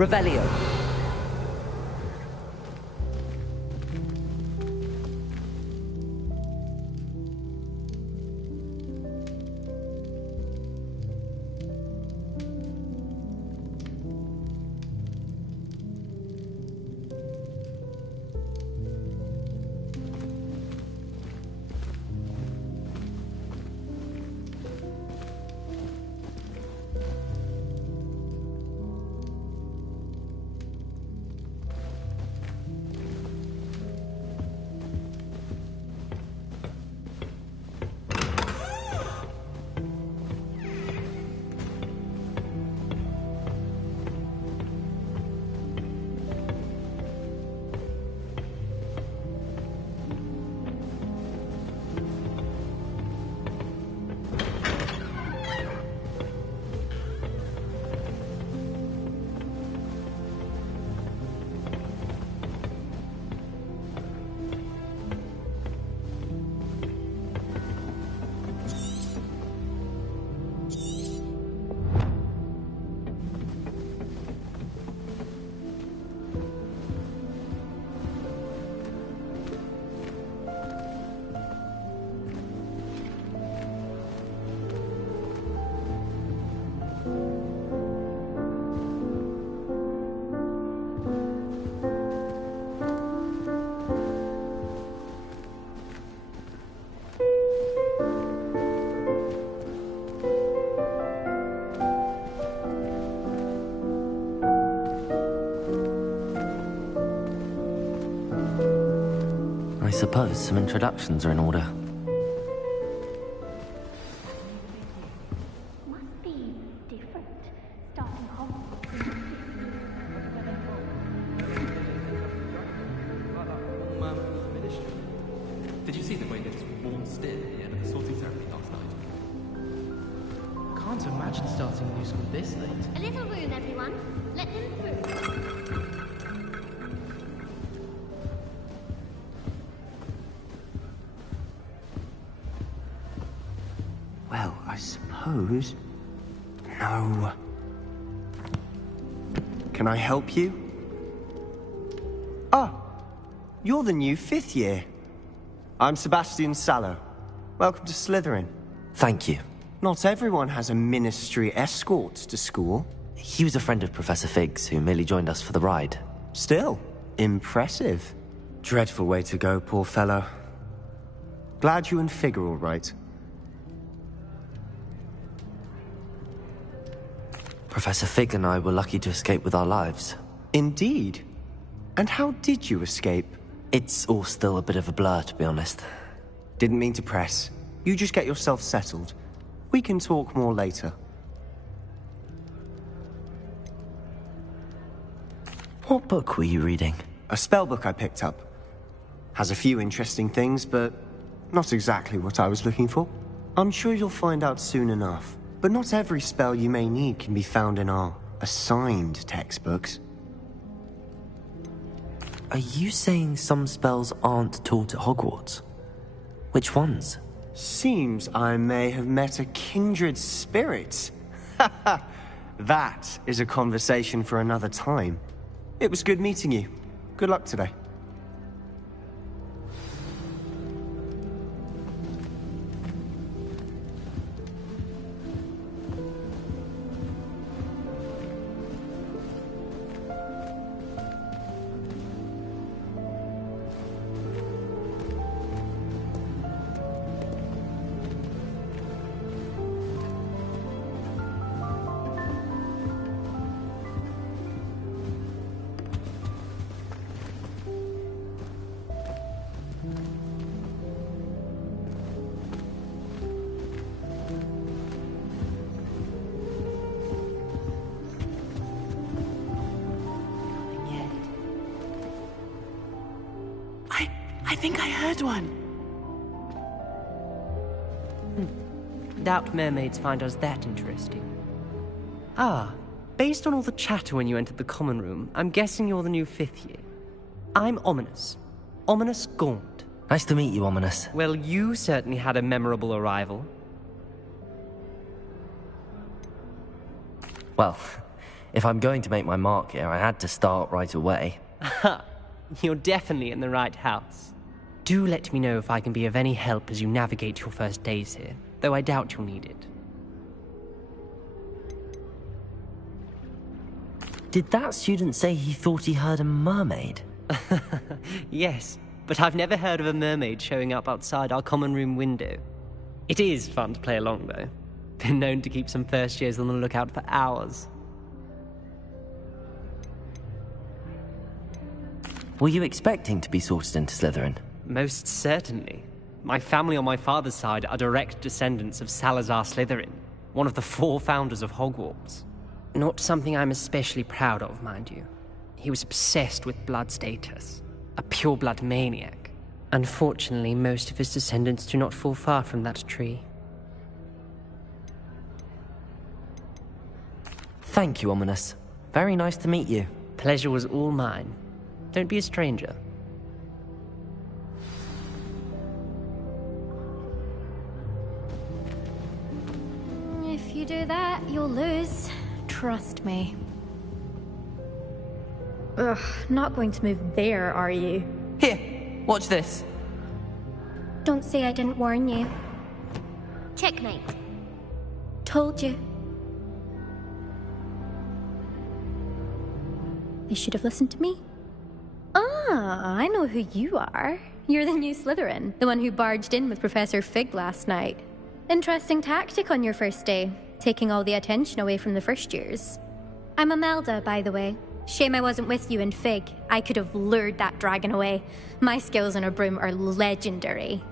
Revelio. I suppose some introductions are in order. Must be different. Starting Hogwarts. Did you see the way they just waltzed in at the end of the sorting ceremony last night? Can't imagine starting a new school this late. A little room, everyone. Let them through. Well, I suppose... No. Can I help you? Ah, you're the new 5th year. I'm Sebastian Sallow. Welcome to Slytherin. Thank you. Not everyone has a ministry escort to school. He was a friend of Professor Fig's who merely joined us for the ride. Still, impressive. Dreadful way to go, poor fellow. Glad you and Fig are all right. Professor Fig and I were lucky to escape with our lives. Indeed. And how did you escape? It's all still a bit of a blur, to be honest. Didn't mean to press. You just get yourself settled. We can talk more later. What book were you reading? A spellbook I picked up. Has a few interesting things, but not exactly what I was looking for. I'm sure you'll find out soon enough. But not every spell you may need can be found in our assigned textbooks. Are you saying some spells aren't taught at Hogwarts? Which ones? Seems I may have met a kindred spirit. That is a conversation for another time. It was good meeting you. Good luck today. I think I heard one. Doubt mermaids find us that interesting. Ah, based on all the chatter when you entered the common room, I'm guessing you're the new 5th year. I'm Ominous. Ominous Gaunt. Nice to meet you, Ominous. Well, you certainly had a memorable arrival. Well, If I'm going to make my mark here, I had to start right away. You're definitely in the right house. Do let me know if I can be of any help as you navigate your first days here, though I doubt you'll need it. Did that student say he thought he heard a mermaid? Yes, but I've never heard of a mermaid showing up outside our common room window. It is fun to play along, though. Been known to keep some first years on the lookout for hours. Were you expecting to be sorted into Slytherin? Most certainly. My family on my father's side are direct descendants of Salazar Slytherin, one of the 4 founders of Hogwarts. Not something I'm especially proud of, mind you. He was obsessed with blood status, a pure-blood maniac. Unfortunately, most of his descendants do not fall far from that tree. Thank you, Ominous. Very nice to meet you. Pleasure was all mine. Don't be a stranger. If you do that, you'll lose. Trust me. Ugh, not going to move there, are you? Here, watch this. Don't say I didn't warn you. Checkmate. Told you. They should have listened to me. Ah, I know who you are. You're the new Slytherin, the one who barged in with Professor Fig last night. Interesting tactic on your first day, taking all the attention away from the first years. I'm Imelda, by the way. Shame I wasn't with you in Fig. I could have lured that dragon away. My skills on a broom are legendary.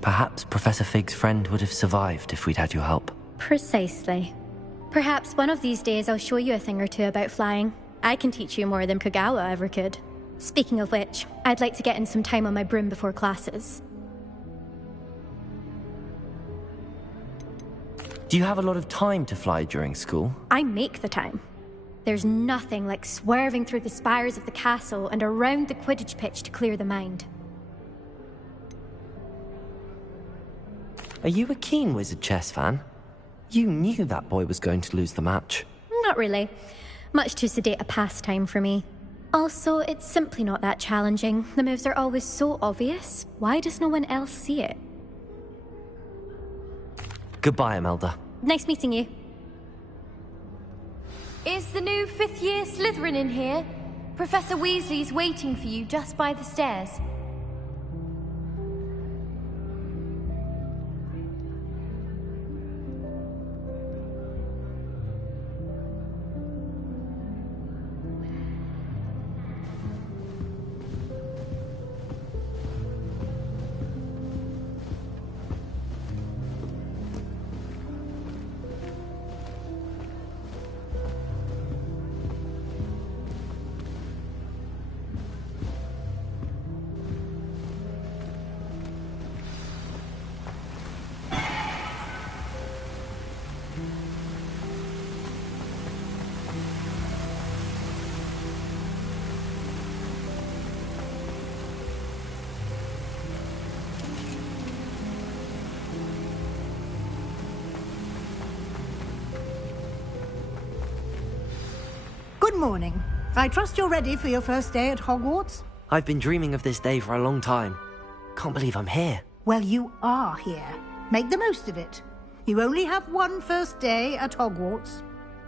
Perhaps Professor Fig's friend would have survived if we'd had your help. Precisely. Perhaps one of these days I'll show you a thing or two about flying. I can teach you more than Kogawa ever could. Speaking of which, I'd like to get in some time on my broom before classes. Do you have a lot of time to fly during school? I make the time. There's nothing like swerving through the spires of the castle and around the Quidditch pitch to clear the mind. Are you a keen Wizard chess fan? You knew that boy was going to lose the match. Not really. Much too sedate a pastime for me. Also, it's simply not that challenging. The moves are always so obvious. Why does no one else see it? Goodbye, Imelda. Nice meeting you. Is the new 5th year Slytherin in here? Professor Weasley's waiting for you just by the stairs. Good morning. I trust you're ready for your first day at Hogwarts? I've been dreaming of this day for a long time. Can't believe I'm here. Well, you are here. Make the most of it. You only have one first day at Hogwarts.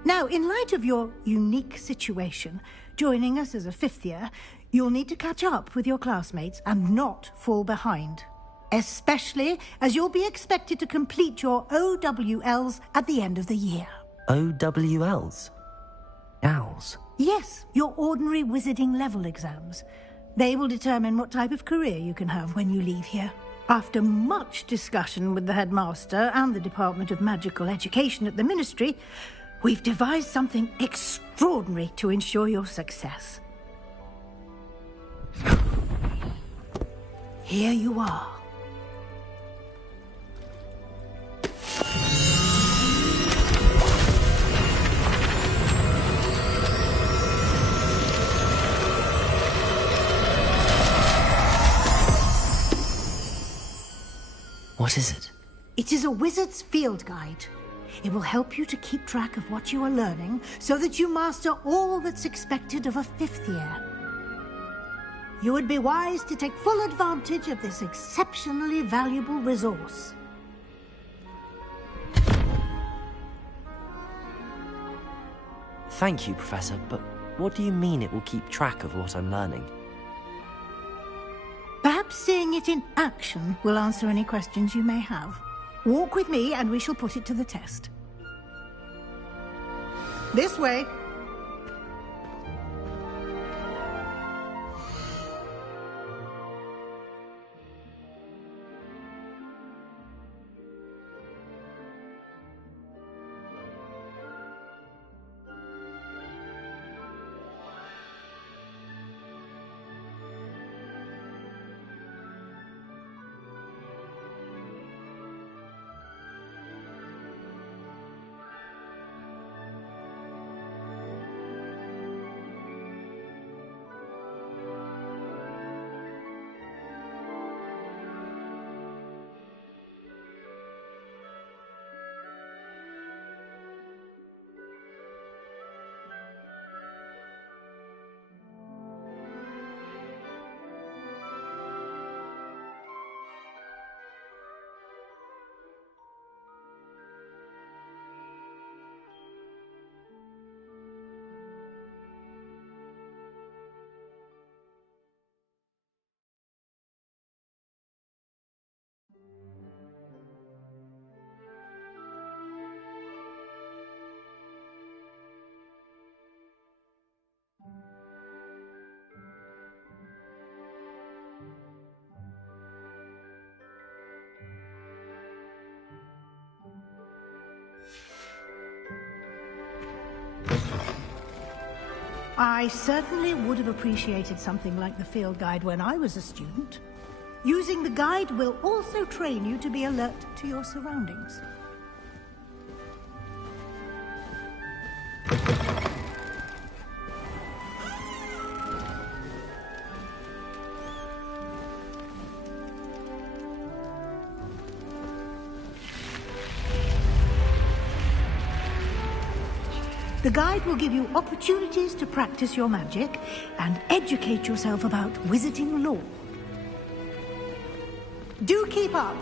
Now, in light of your unique situation, joining us as a 5th year, you'll need to catch up with your classmates and not fall behind. Especially as you'll be expected to complete your OWLs at the end of the year. OWLs? Owls? Yes, your ordinary wizarding level exams. They will determine what type of career you can have when you leave here. After much discussion with the headmaster and the Department of Magical Education at the Ministry, we've devised something extraordinary to ensure your success. Here you are. What is it? It is a wizard's field guide. It will help you to keep track of what you are learning so that you master all that's expected of a 5th year. You would be wise to take full advantage of this exceptionally valuable resource. Thank you, Professor, but what do you mean it will keep track of what I'm learning? Perhaps seeing it in action will answer any questions you may have. Walk with me and we shall put it to the test. This way. I certainly would have appreciated something like the field guide when I was a student. Using the guide will also train you to be alert to your surroundings. The guide will give you opportunities to practice your magic and educate yourself about wizarding lore. Do keep up!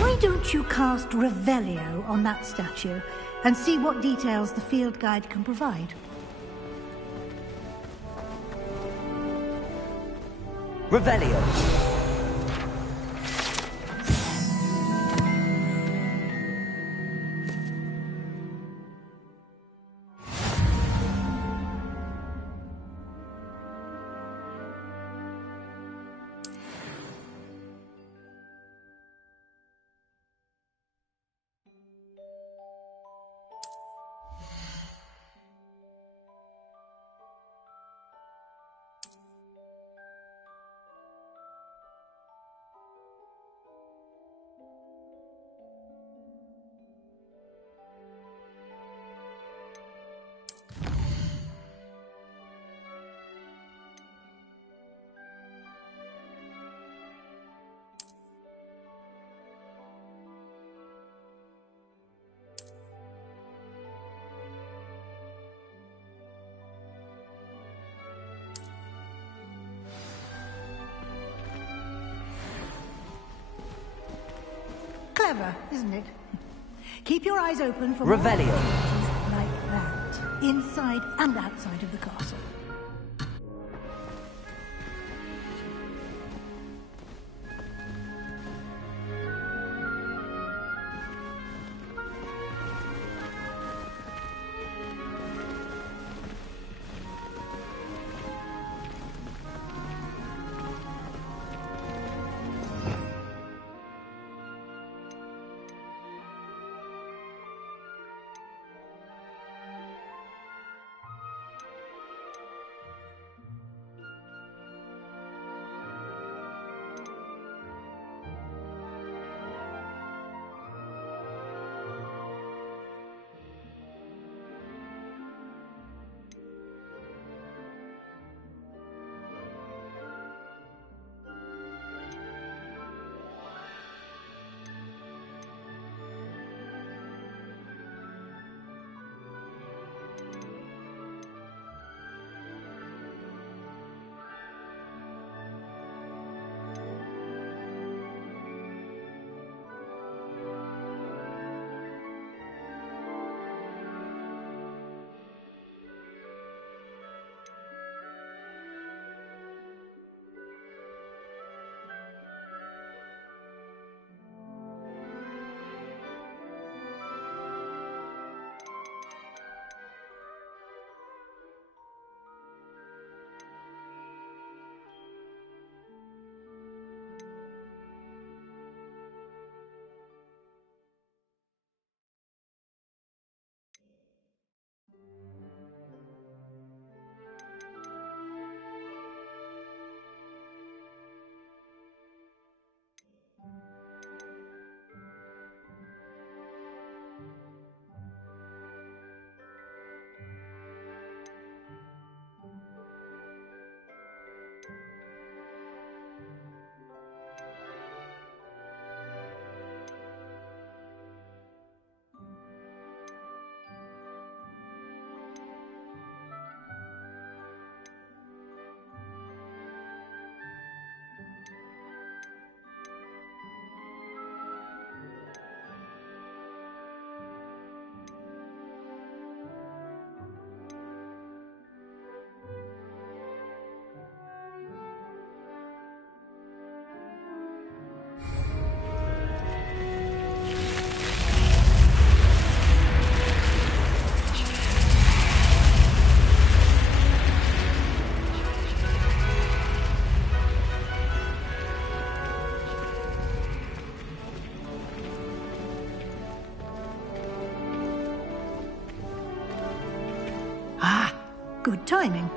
Why don't you cast Revelio on that statue and see what details the field guide can provide? Revelio! Clever, isn't it? Keep your eyes open for Revelio. more like that, inside and outside of the castle. good timing.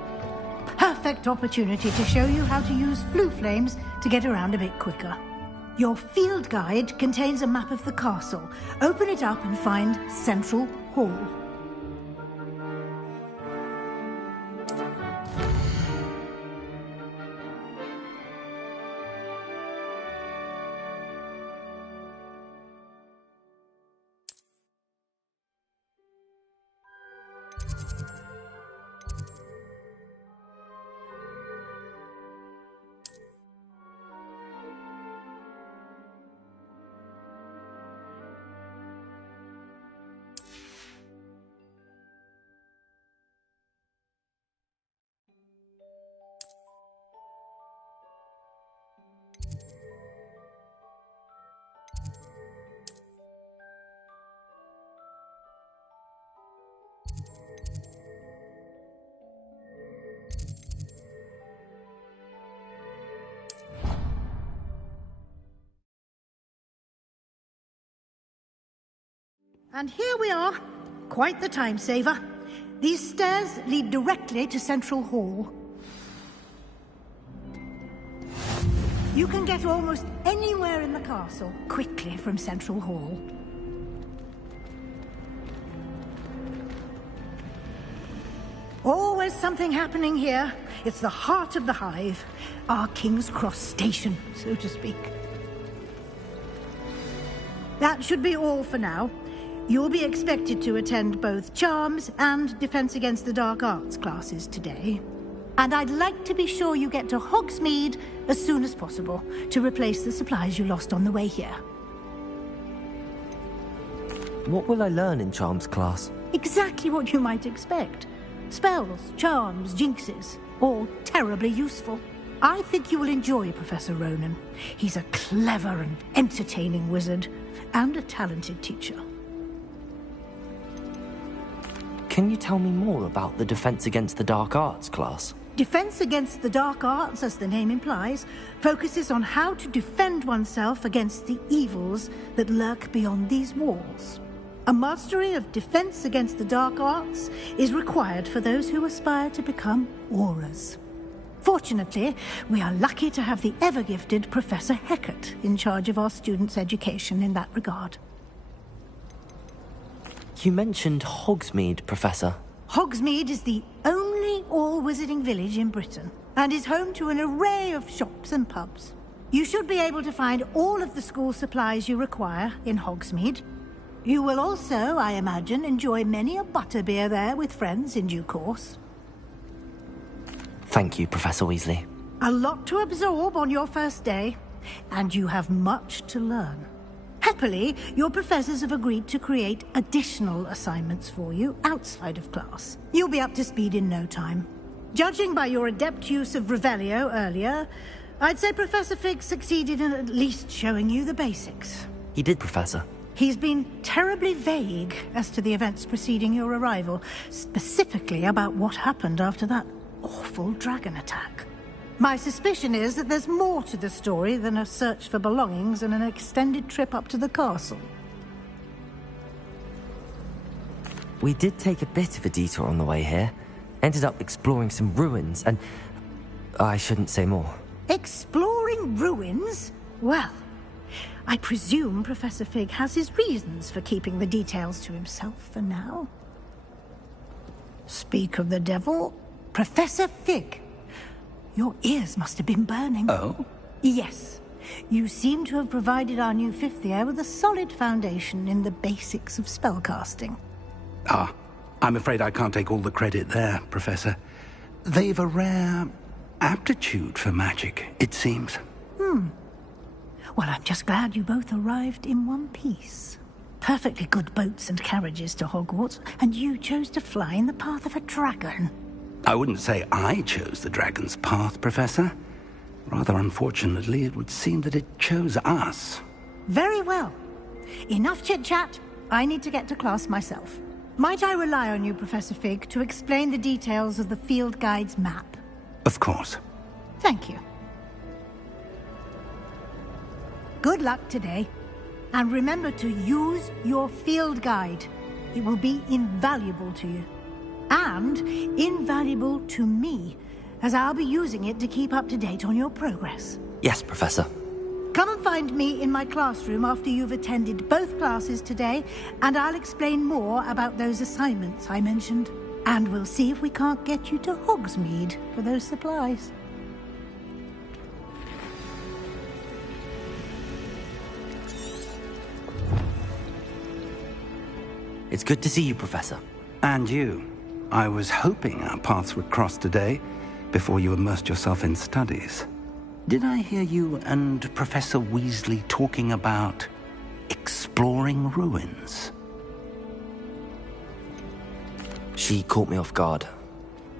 Perfect opportunity to show you how to use flue flames to get around a bit quicker. Your field guide contains a map of the castle. Open it up and find Central Hall. And here we are. Quite the time saver. These stairs lead directly to Central Hall. You can get almost anywhere in the castle quickly from Central Hall. Always something happening here. It's the heart of the hive. Our King's Cross station, so to speak. That should be all for now. You'll be expected to attend both Charms and Defense Against the Dark Arts classes today. And I'd like to be sure you get to Hogsmeade as soon as possible to replace the supplies you lost on the way here. What will I learn in Charms class? Exactly what you might expect. Spells, charms, jinxes, all terribly useful. I think you will enjoy Professor Ronan. He's a clever and entertaining wizard, and a talented teacher. Can you tell me more about the Defense Against the Dark Arts class? Defense Against the Dark Arts, as the name implies, focuses on how to defend oneself against the evils that lurk beyond these walls. A mastery of Defense Against the Dark Arts is required for those who aspire to become Aurors. Fortunately, we are lucky to have the ever-gifted Professor Hecat in charge of our students' education in that regard. You mentioned Hogsmeade, Professor. Hogsmeade is the only all-wizarding village in Britain, and is home to an array of shops and pubs. You should be able to find all of the school supplies you require in Hogsmeade. You will also, I imagine, enjoy many a butterbeer there with friends in due course. Thank you, Professor Weasley. A lot to absorb on your first day, and you have much to learn. Happily, your professors have agreed to create additional assignments for you outside of class. You'll be up to speed in no time. Judging by your adept use of Revelio earlier, I'd say Professor Fig succeeded in at least showing you the basics. He did, Professor. He's been terribly vague as to the events preceding your arrival, specifically about what happened after that awful dragon attack. My suspicion is that there's more to the story than a search for belongings and an extended trip up to the castle. We did take a bit of a detour on the way here. Ended up exploring some ruins and... I shouldn't say more. Exploring ruins? Well, I presume Professor Fig has his reasons for keeping the details to himself for now. Speak of the devil, Professor Fig. Your ears must have been burning. Oh? Yes. You seem to have provided our new fifth year with a solid foundation in the basics of spellcasting. Ah, I'm afraid I can't take all the credit there, Professor. They've a rare aptitude for magic, it seems. Well, I'm just glad you both arrived in one piece. Perfectly good boats and carriages to Hogwarts, and you chose to fly in the path of a dragon. I wouldn't say I chose the dragon's path, Professor. Rather unfortunately, it would seem that it chose us. Very well. Enough chit-chat. I need to get to class myself. Might I rely on you, Professor Fig, to explain the details of the field guide's map? Of course. Thank you. Good luck today. And remember to use your field guide. It will be invaluable to you. And invaluable to me, as I'll be using it to keep up to date on your progress. Yes, Professor. Come and find me in my classroom after you've attended both classes today, and I'll explain more about those assignments I mentioned. And we'll see if we can't get you to Hogsmeade for those supplies. It's good to see you, Professor. And you. I was hoping our paths would cross today, before you immersed yourself in studies. Did I hear you and Professor Weasley talking about exploring ruins? She caught me off guard.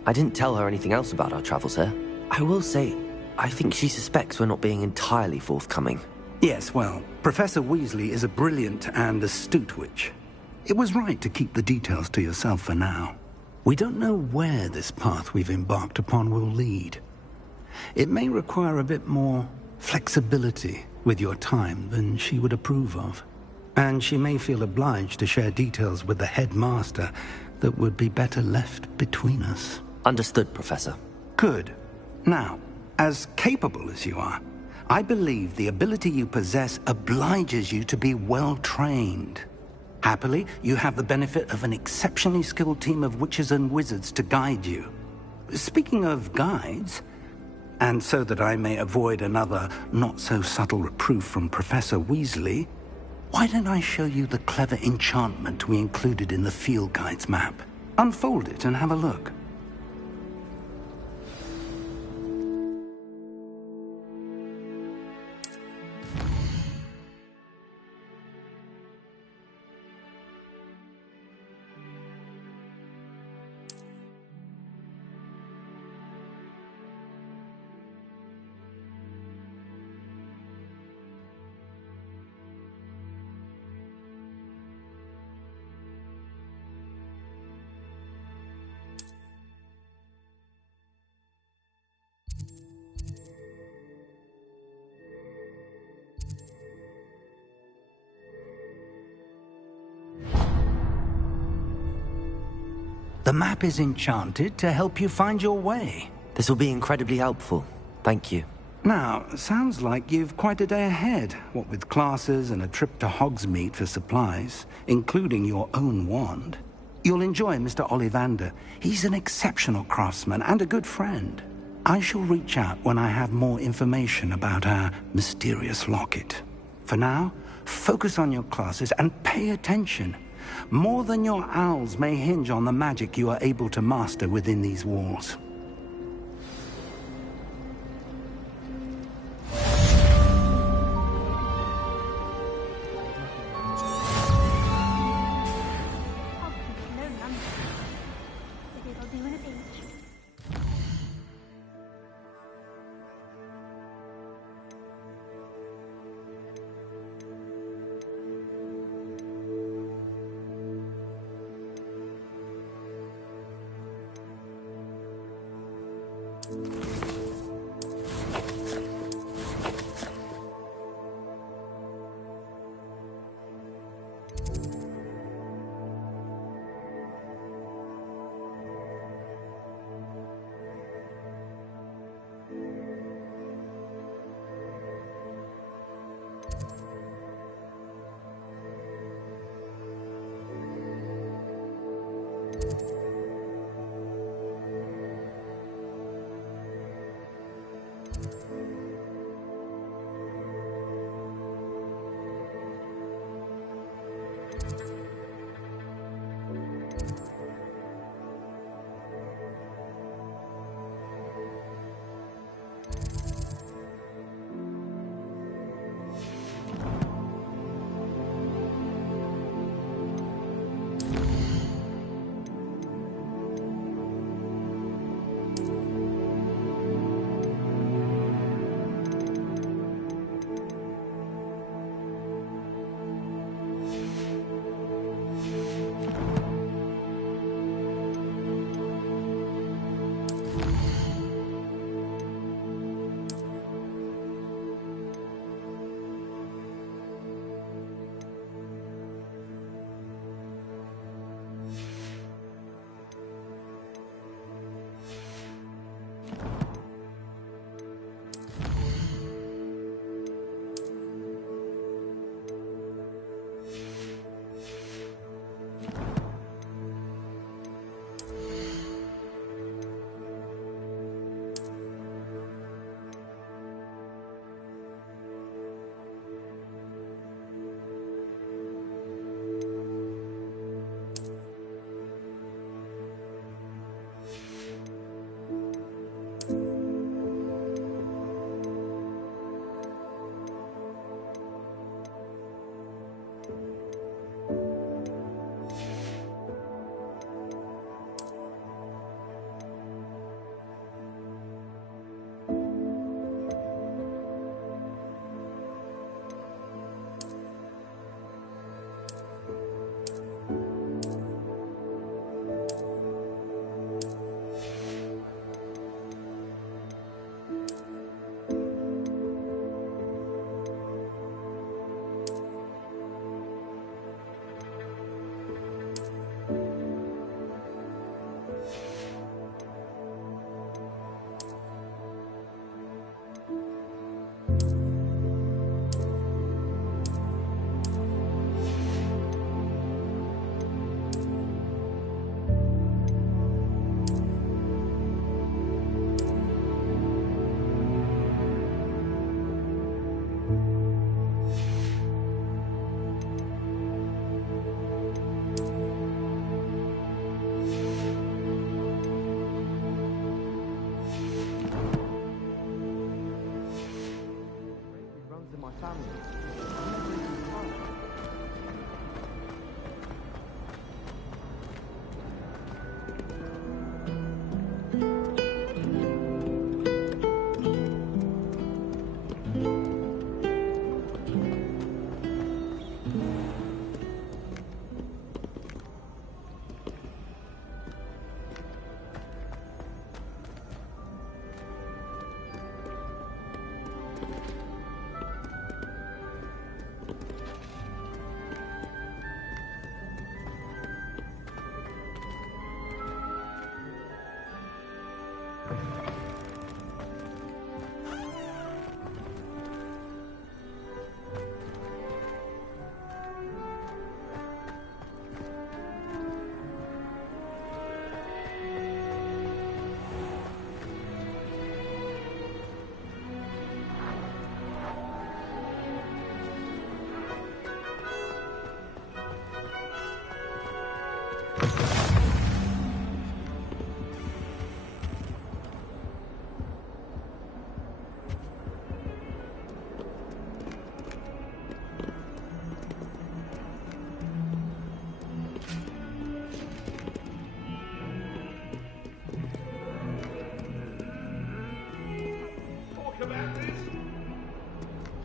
I didn't tell her anything else about our travels here. I will say, I think she suspects we're not being entirely forthcoming. Yes, well, Professor Weasley is a brilliant and astute witch. It was right to keep the details to yourself for now. We don't know where this path we've embarked upon will lead. It may require a bit more flexibility with your time than she would approve of. And she may feel obliged to share details with the headmaster that would be better left between us. Understood, Professor. Good. Now, as capable as you are, I believe the ability you possess obliges you to be well-trained. Happily, you have the benefit of an exceptionally skilled team of witches and wizards to guide you. Speaking of guides, and so that I may avoid another not-so-subtle reproof from Professor Weasley, why don't I show you the clever enchantment we included in the field guide's map? Unfold it and have a look. The map is enchanted to help you find your way. This will be incredibly helpful. Thank you. Now, sounds like you've quite a day ahead, what with classes and a trip to Hogsmeade for supplies, including your own wand. You'll enjoy Mr. Ollivander. He's an exceptional craftsman and a good friend. I shall reach out when I have more information about our mysterious locket. For now, focus on your classes and pay attention. More than your owls may hinge on the magic you are able to master within these walls.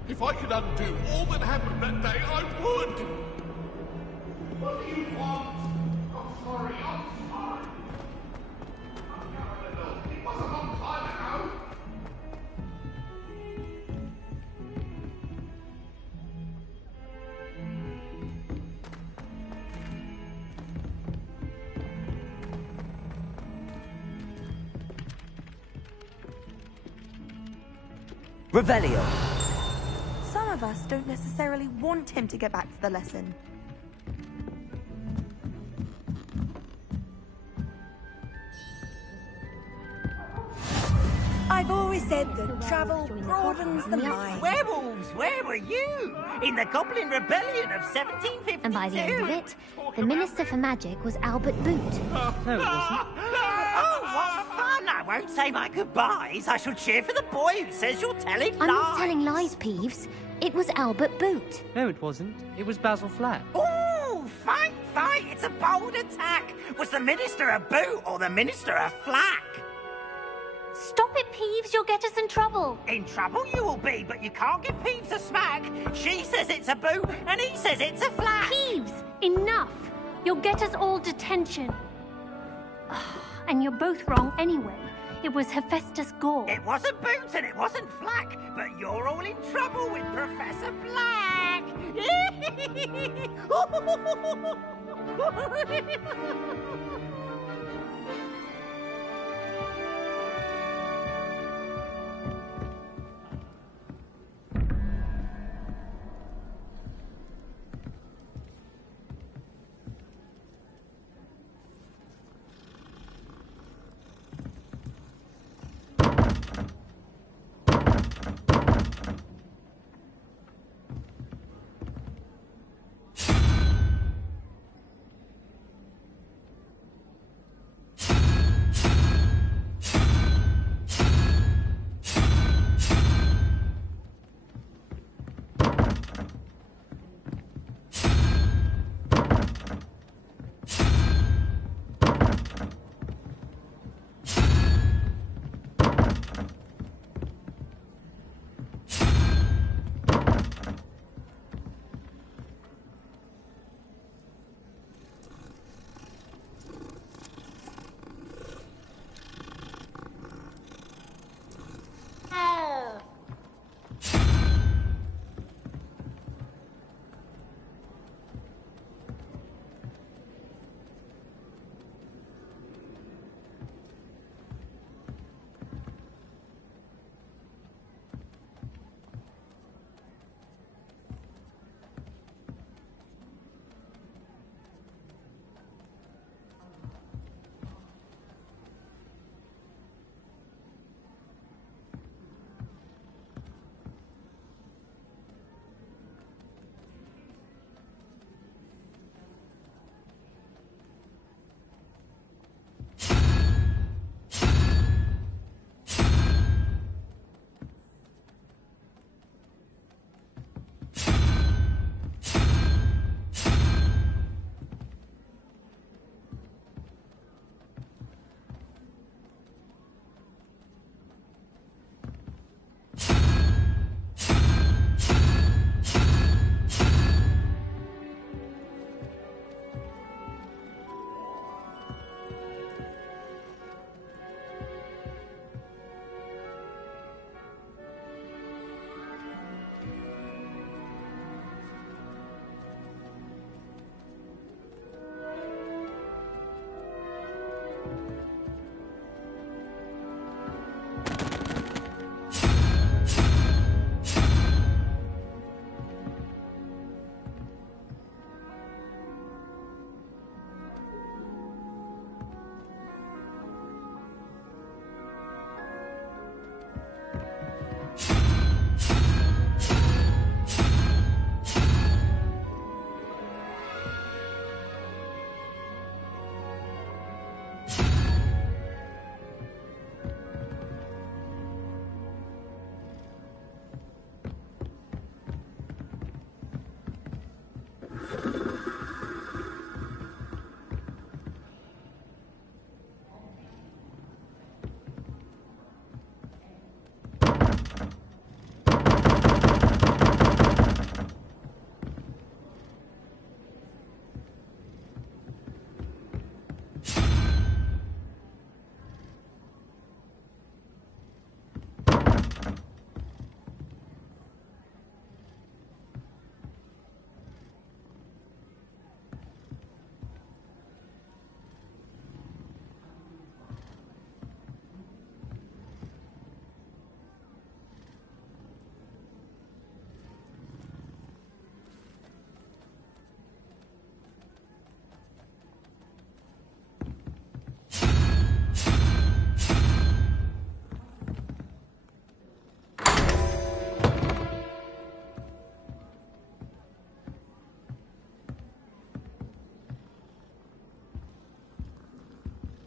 If I could undo all that happened that day, I would! What do you want? I'm sorry. It was a long time ago. Revelio! Some of us don't necessarily want him to get back to the lesson. I've always said that travel broadens the mind. Werewolves, where were you? In the Goblin Rebellion of 1752. And by the end of it, the Minister for Magic was Albert Boot. No, it wasn't. Oh, what fun! I won't say my goodbyes. I shall cheer for the boy who says you're telling lies. I'm not telling lies, Peeves. It was Albert Boot. No, it wasn't. It was Basil Flack. Ooh, fight! It's a bold attack. Was the Minister a boot or the Minister a flack? Stop it, Peeves. You'll get us in trouble. In trouble you will be, but you can't give Peeves a smack. She says it's a boot, and he says it's a flack. Peeves, enough. You'll get us all detention. And you're both wrong anyway. It was Hephaestus Gore. It wasn't boot and it wasn't flack, but you're all in trouble with Professor Black.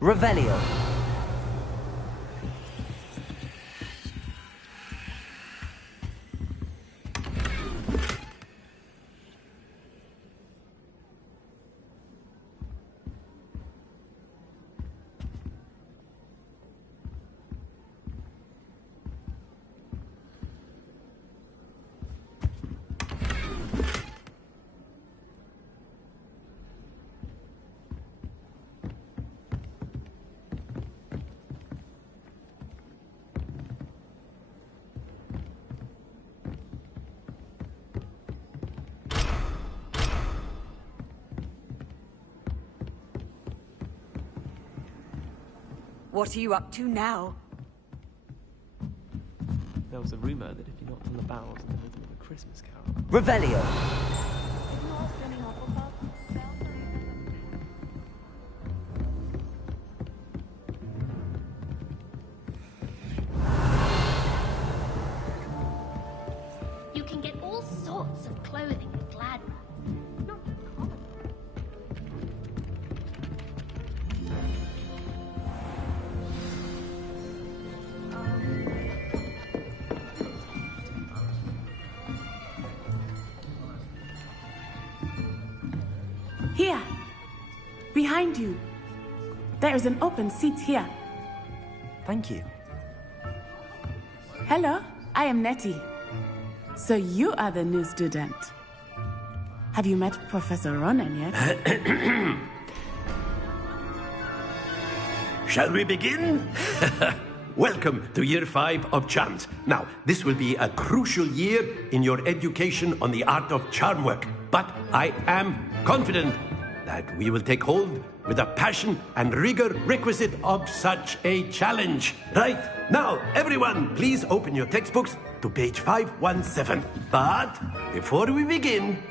Revelio. What are you up to now? There was a rumor that if you knocked on the barrels in the rhythm of a Christmas carol... Revelio. You can get all sorts of clothing at Glad. Not common. Here! Behind you. There is an open seat here. Thank you. Hello, I am Nettie. So you are the new student. Have you met Professor Ronan yet? Shall we begin? Welcome to Year 5 of Charms. Now, this will be a crucial year in your education on the art of charm work. But I am confident that we will take hold with the passion and rigor requisite of such a challenge. Right, now, everyone, please open your textbooks to page 517. But before we begin,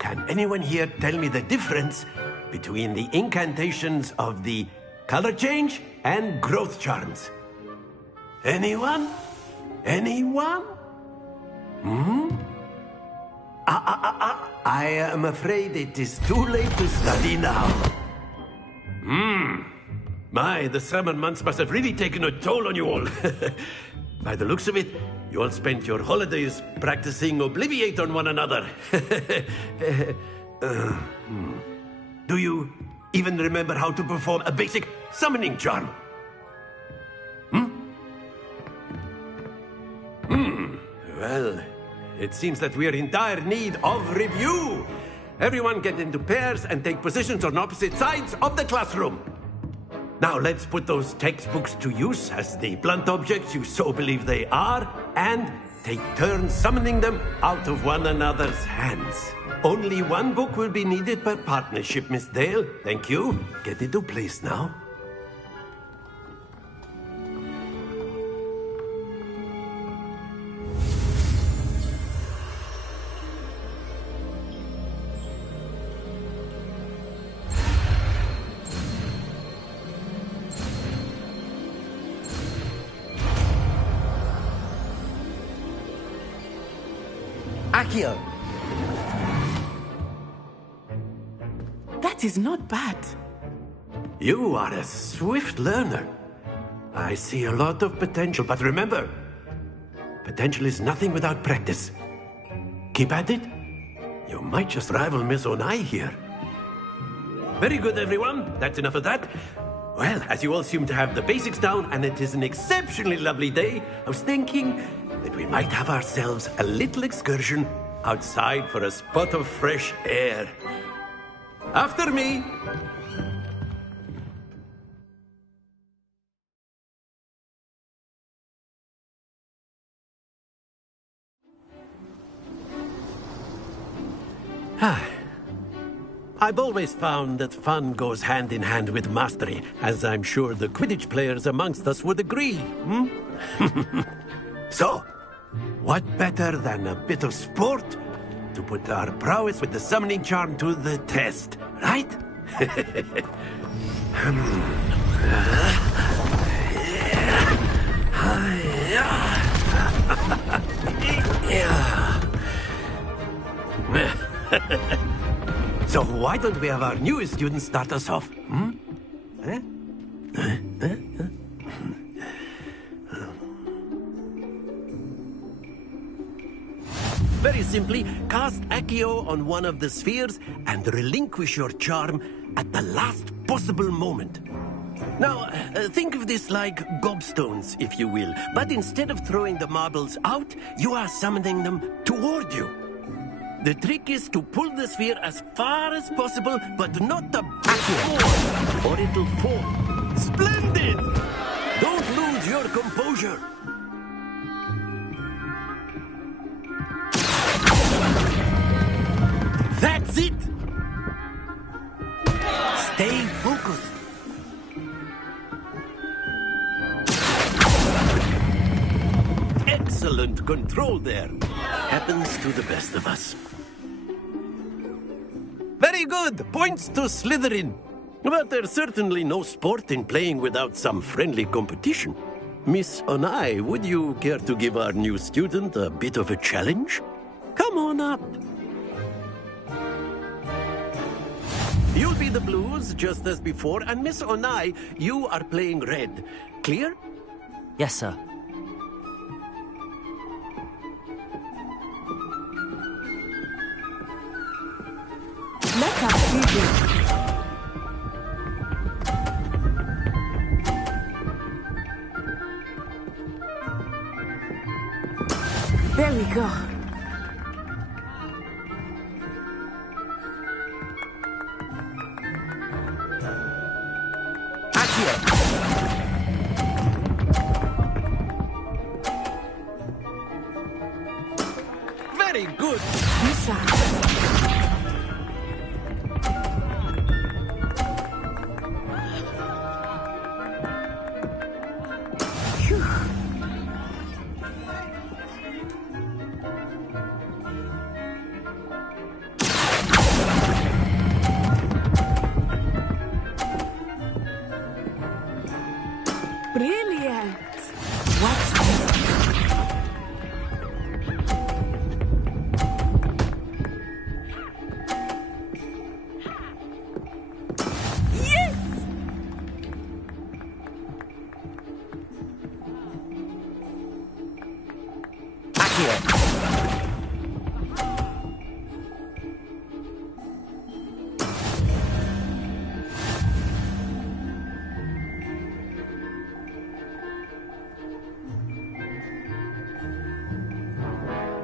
can anyone here tell me the difference between the incantations of the color change and growth charms? Anyone? Anyone? I am afraid it is too late to study now. My, the summer months must have really taken a toll on you all. By the looks of it, you all spent your holidays practicing Obliviate on one another. Do you even remember how to perform a basic summoning charm? Well, it seems that we are in dire need of review. Everyone get into pairs and take positions on opposite sides of the classroom. Now let's put those textbooks to use as the blunt objects you so believe they are, and take turns summoning them out of one another's hands. Only one book will be needed per partnership, Miss Dale. Thank you. Get into place now. Accio! That is not bad. You are a swift learner. I see a lot of potential, but remember, potential is nothing without practice. Keep at it. You might just rival Miss Onai here. Very good, everyone. That's enough of that. Well, as you all seem to have the basics down, and it is an exceptionally lovely day, I was thinking that we might have ourselves a little excursion outside for a spot of fresh air. After me. I've always found that fun goes hand in hand with mastery, as I'm sure the Quidditch players amongst us would agree. So, what better than a bit of sport to put our prowess with the summoning charm to the test, right? So why don't we have our newest student start us off? Eh? Very simply, cast Accio on one of the spheres and relinquish your charm at the last possible moment. Now, think of this like gobstones, if you will. But instead of throwing the marbles out, you are summoning them toward you. The trick is to pull the sphere as far as possible, but not the backward, or it'll fall. Splendid! Don't lose your composure. That's it! Stay focused. Excellent control there. Happens to the best of us. Very good. Points to Slytherin. But there's certainly no sport in playing without some friendly competition. Miss Onai, would you care to give our new student a bit of a challenge? Come on up. You'll be the blues, just as before, and Miss Onai, you are playing red. Clear? Yes, sir. Let us do this. There we go. Very good. Brilliant. Watch this. Yes!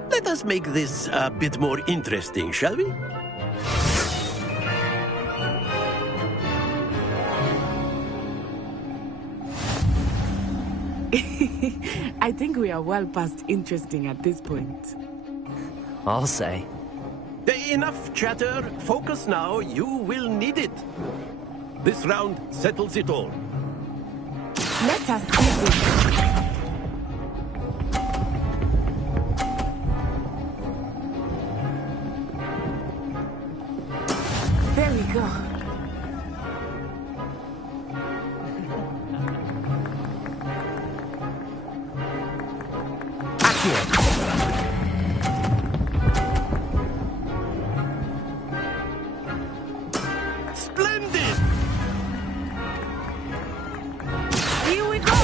Let us make this a bit more interesting, shall we? I think we are well past interesting at this point. I'll say. Enough chatter. Focus now. You will need it. This round settles it all. Let us see this. There we go. Splendid! Here we go.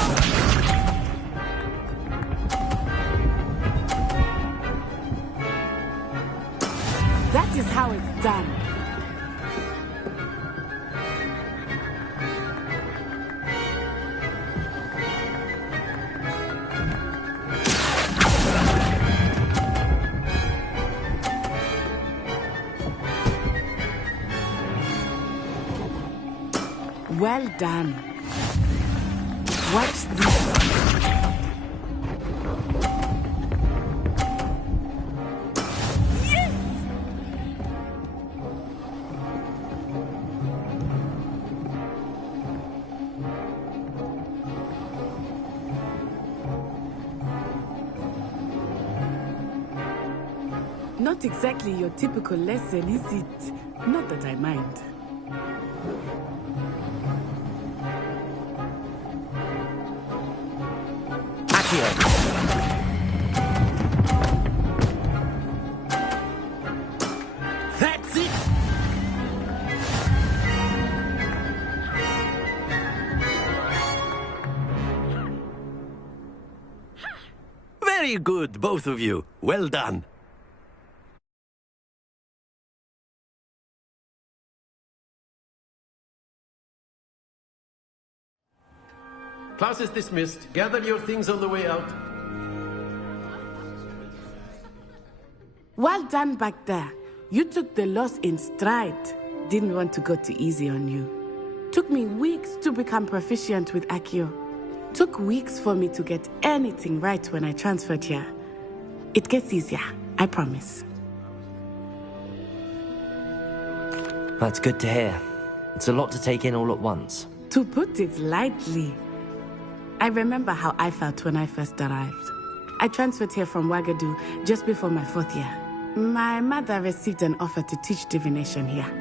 That is how it's done. Well done. Watch this. Yes! Not exactly your typical lesson, is it? Not that I mind. That's it! Very good, both of you. Well done. Class is dismissed. Gather your things on the way out. Well done back there. You took the loss in stride. Didn't want to go too easy on you. Took me weeks to become proficient with Accio. Took weeks for me to get anything right when I transferred here. It gets easier, I promise. That's good to hear. It's a lot to take in all at once. To put it lightly, I remember how I felt when I first arrived. I transferred here from Ouagadougou just before my 4th year. My mother received an offer to teach divination here.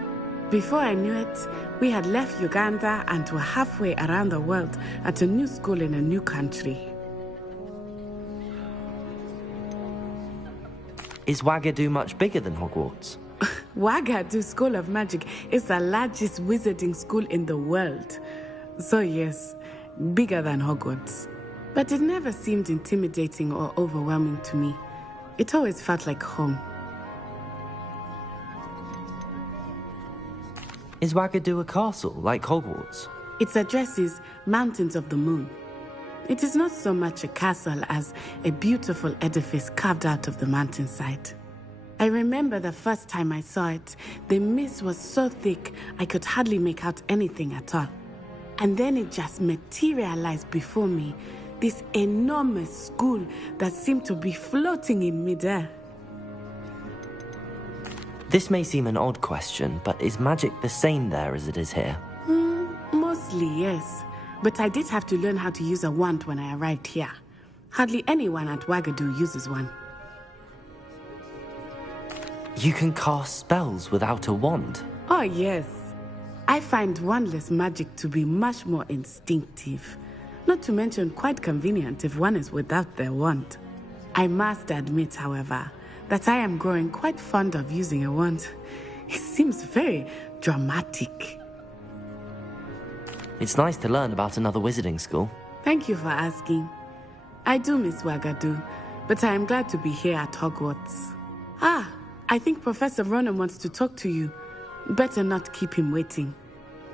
Before I knew it, we had left Uganda and were halfway around the world at a new school in a new country. Is Ouagadougou much bigger than Hogwarts? Ouagadougou School of Magic is the largest wizarding school in the world. So yes, bigger than Hogwarts. But it never seemed intimidating or overwhelming to me. It always felt like home. Is Ouagadougou a castle, like Hogwarts? Its address is Mountains of the Moon. It is not so much a castle as a beautiful edifice carved out of the mountainside. I remember the first time I saw it, the mist was so thick I could hardly make out anything at all. And then it just materialized before me, this enormous school that seemed to be floating in midair. This may seem an odd question, but is magic the same there as it is here? Mostly, yes. But I did have to learn how to use a wand when I arrived here. Hardly anyone at Ouagadougou uses one. You can cast spells without a wand? Oh, yes. I find wandless magic to be much more instinctive. Not to mention quite convenient if one is without their wand. I must admit, however, that I am growing quite fond of using a wand. It seems very dramatic. It's nice to learn about another wizarding school. Thank you for asking. I do miss Ouagadougou, but I am glad to be here at Hogwarts. I think Professor Ronan wants to talk to you. Better not keep him waiting.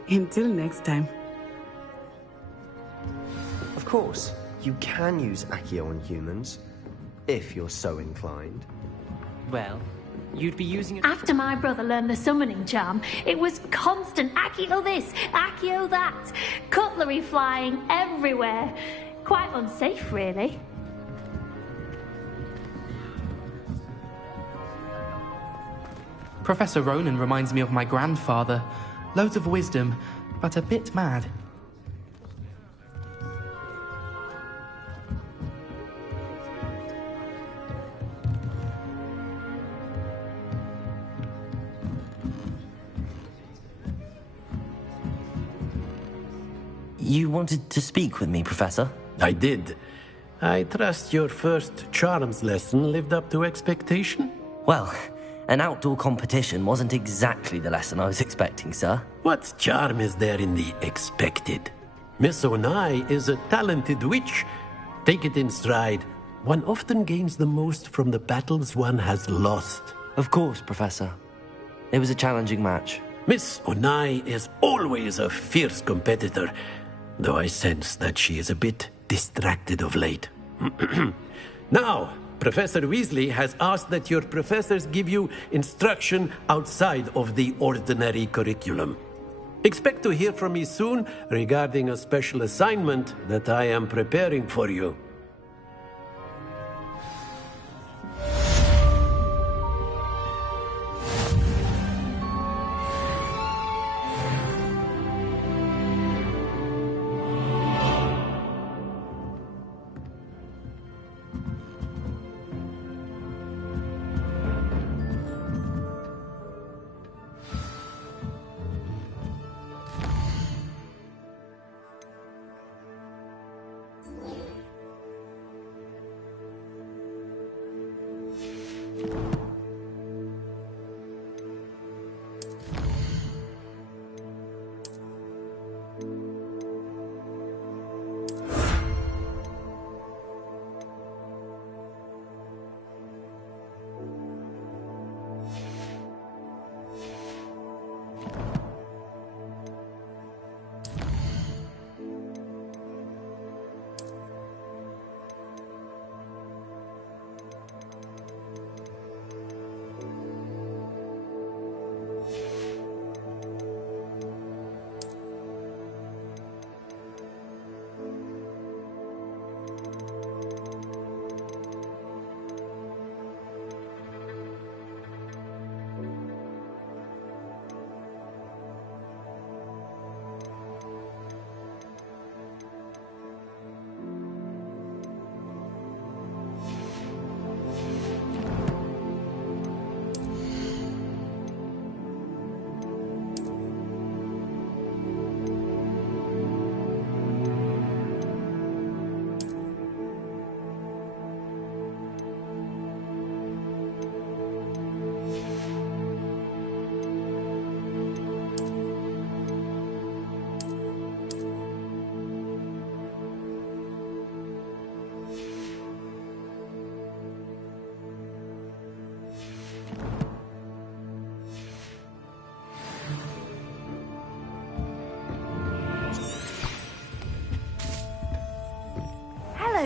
Until next time. Of course, you can use Accio on humans, if you're so inclined. Well, you'd be using it... After my brother learned the summoning charm, it was constant Accio this, Accio that. Cutlery flying everywhere. Quite unsafe, really. Professor Ronan reminds me of my grandfather. Loads of wisdom, but a bit mad. You wanted to speak with me, Professor? I did. I trust your first charms lesson lived up to expectation? Well, an outdoor competition wasn't exactly the lesson I was expecting, sir. What charm is there in the expected? Miss Onai is a talented witch. Take it in stride. One often gains the most from the battles one has lost. Of course, Professor. It was a challenging match. Miss Onai is always a fierce competitor, though I sense that she is a bit distracted of late. Now, Professor Weasley has asked that your professors give you instruction outside of the ordinary curriculum. Expect to hear from me soon regarding a special assignment that I am preparing for you.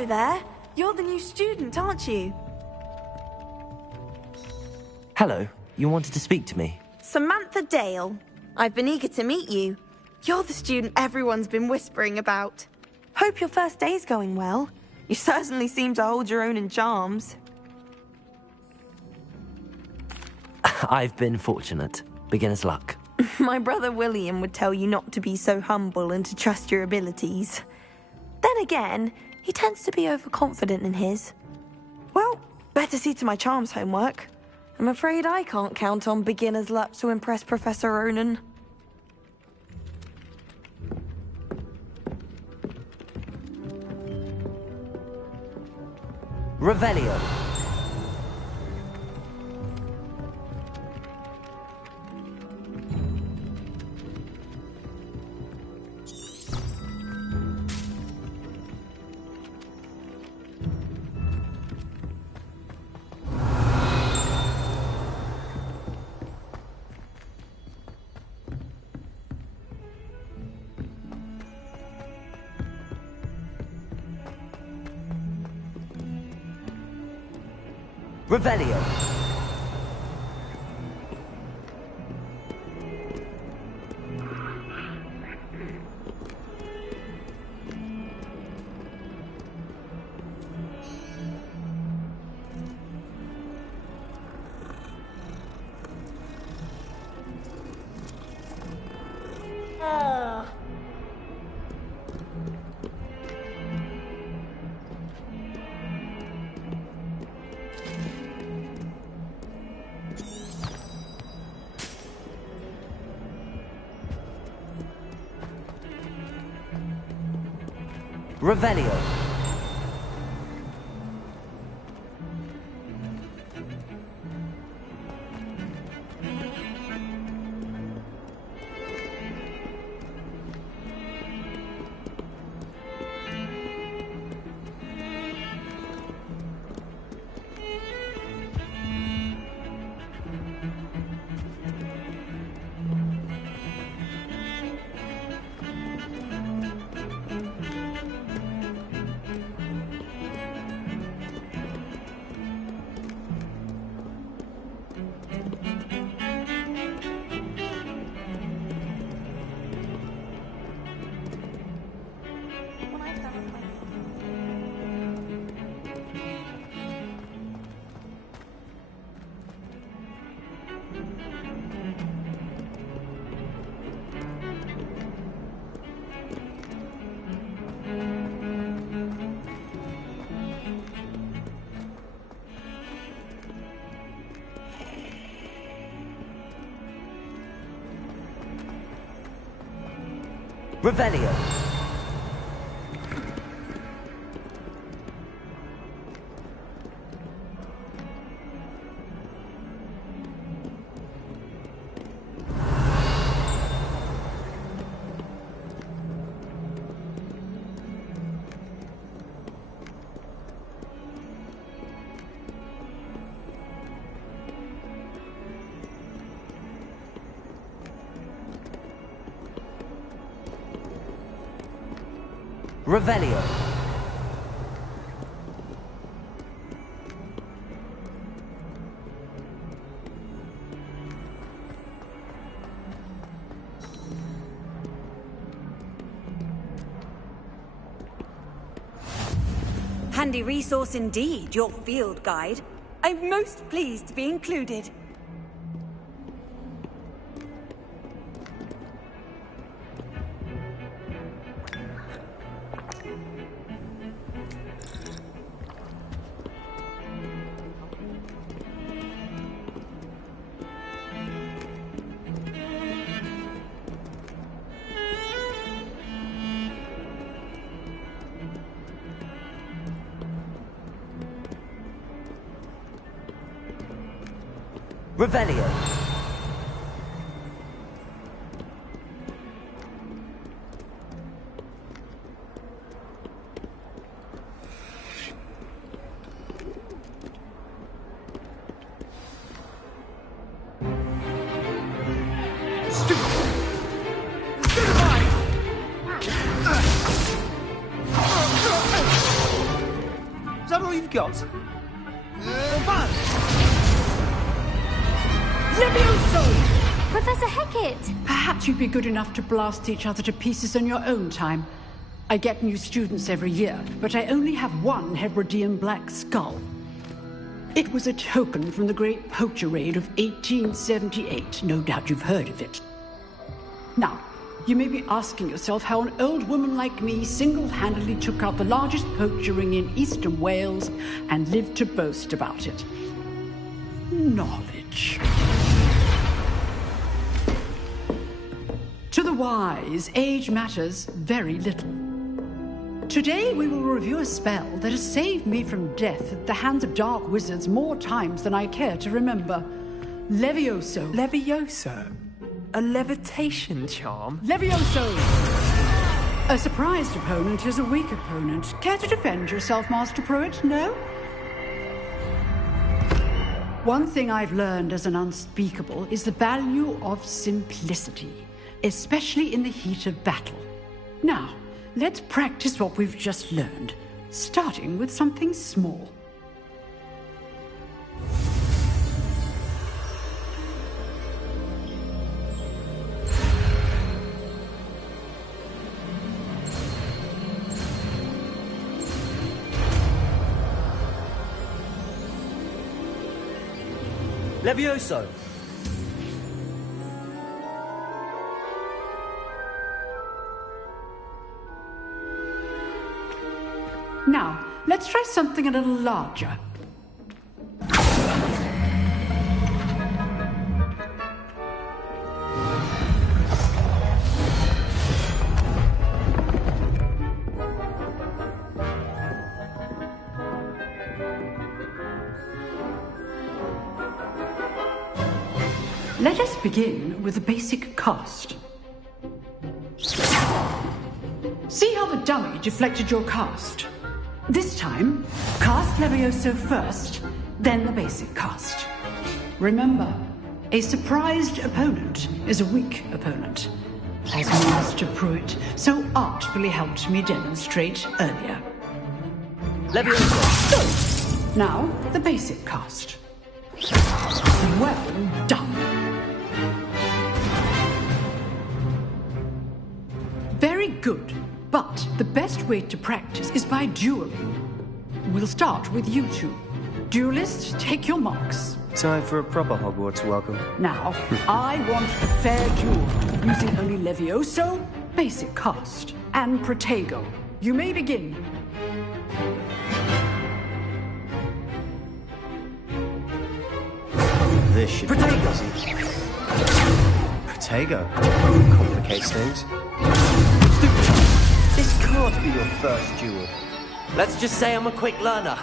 Hello there. You're the new student, aren't you? Hello. You wanted to speak to me? Samantha Dale. I've been eager to meet you. You're the student everyone's been whispering about. Hope your first day's going well. You certainly seem to hold your own in charms. I've been fortunate. Beginner's luck. My brother William would tell you not to be so humble and to trust your abilities. Then again, he tends to be overconfident in his. Well, better see to my charms homework. I'm afraid I can't count on beginner's luck to impress Professor Ronan. Revelio. Revelio. Revelio. Revelio. Revelio. Handy resource indeed, your field guide. I'm most pleased to be included. Revelio. that all you've got? Levioso! Professor Hecat! Perhaps you'd be good enough to blast each other to pieces in your own time. I get new students every year, but I only have one Hebridean black skull. It was a token from the Great Poacher Raid of 1878. No doubt you've heard of it. Now, you may be asking yourself how an old woman like me single-handedly took out the largest poacher ring in eastern Wales and lived to boast about it. Knowledge. To the wise, age matters very little. Today we will review a spell that has saved me from death at the hands of dark wizards more times than I care to remember. Levioso. Levioso? A levitation charm? Levioso! A surprised opponent is a weak opponent. Care to defend yourself, Master Pruitt? No? One thing I've learned as an unspeakable is the value of simplicity, especially in the heat of battle. Now, let's practice what we've just learned, starting with something small. Levioso! Now, let's try something a little larger. Let us begin with the basic cast. See how the dummy deflected your cast? This time, cast Levioso first, then the basic cast. Remember, a surprised opponent is a weak opponent, as Master Pruitt so artfully helped me demonstrate earlier. Levioso! Now, the basic cast. Well done. Very good. But the best way to practice is by dueling. We'll start with you two. Duelists, take your marks. Time for a proper Hogwarts welcome. Now, I want a fair duel, using only Levioso, basic cast, and Protego. You may begin. This should be easy. Protego. Complicates things. This can't be your first duel. Let's just say I'm a quick learner.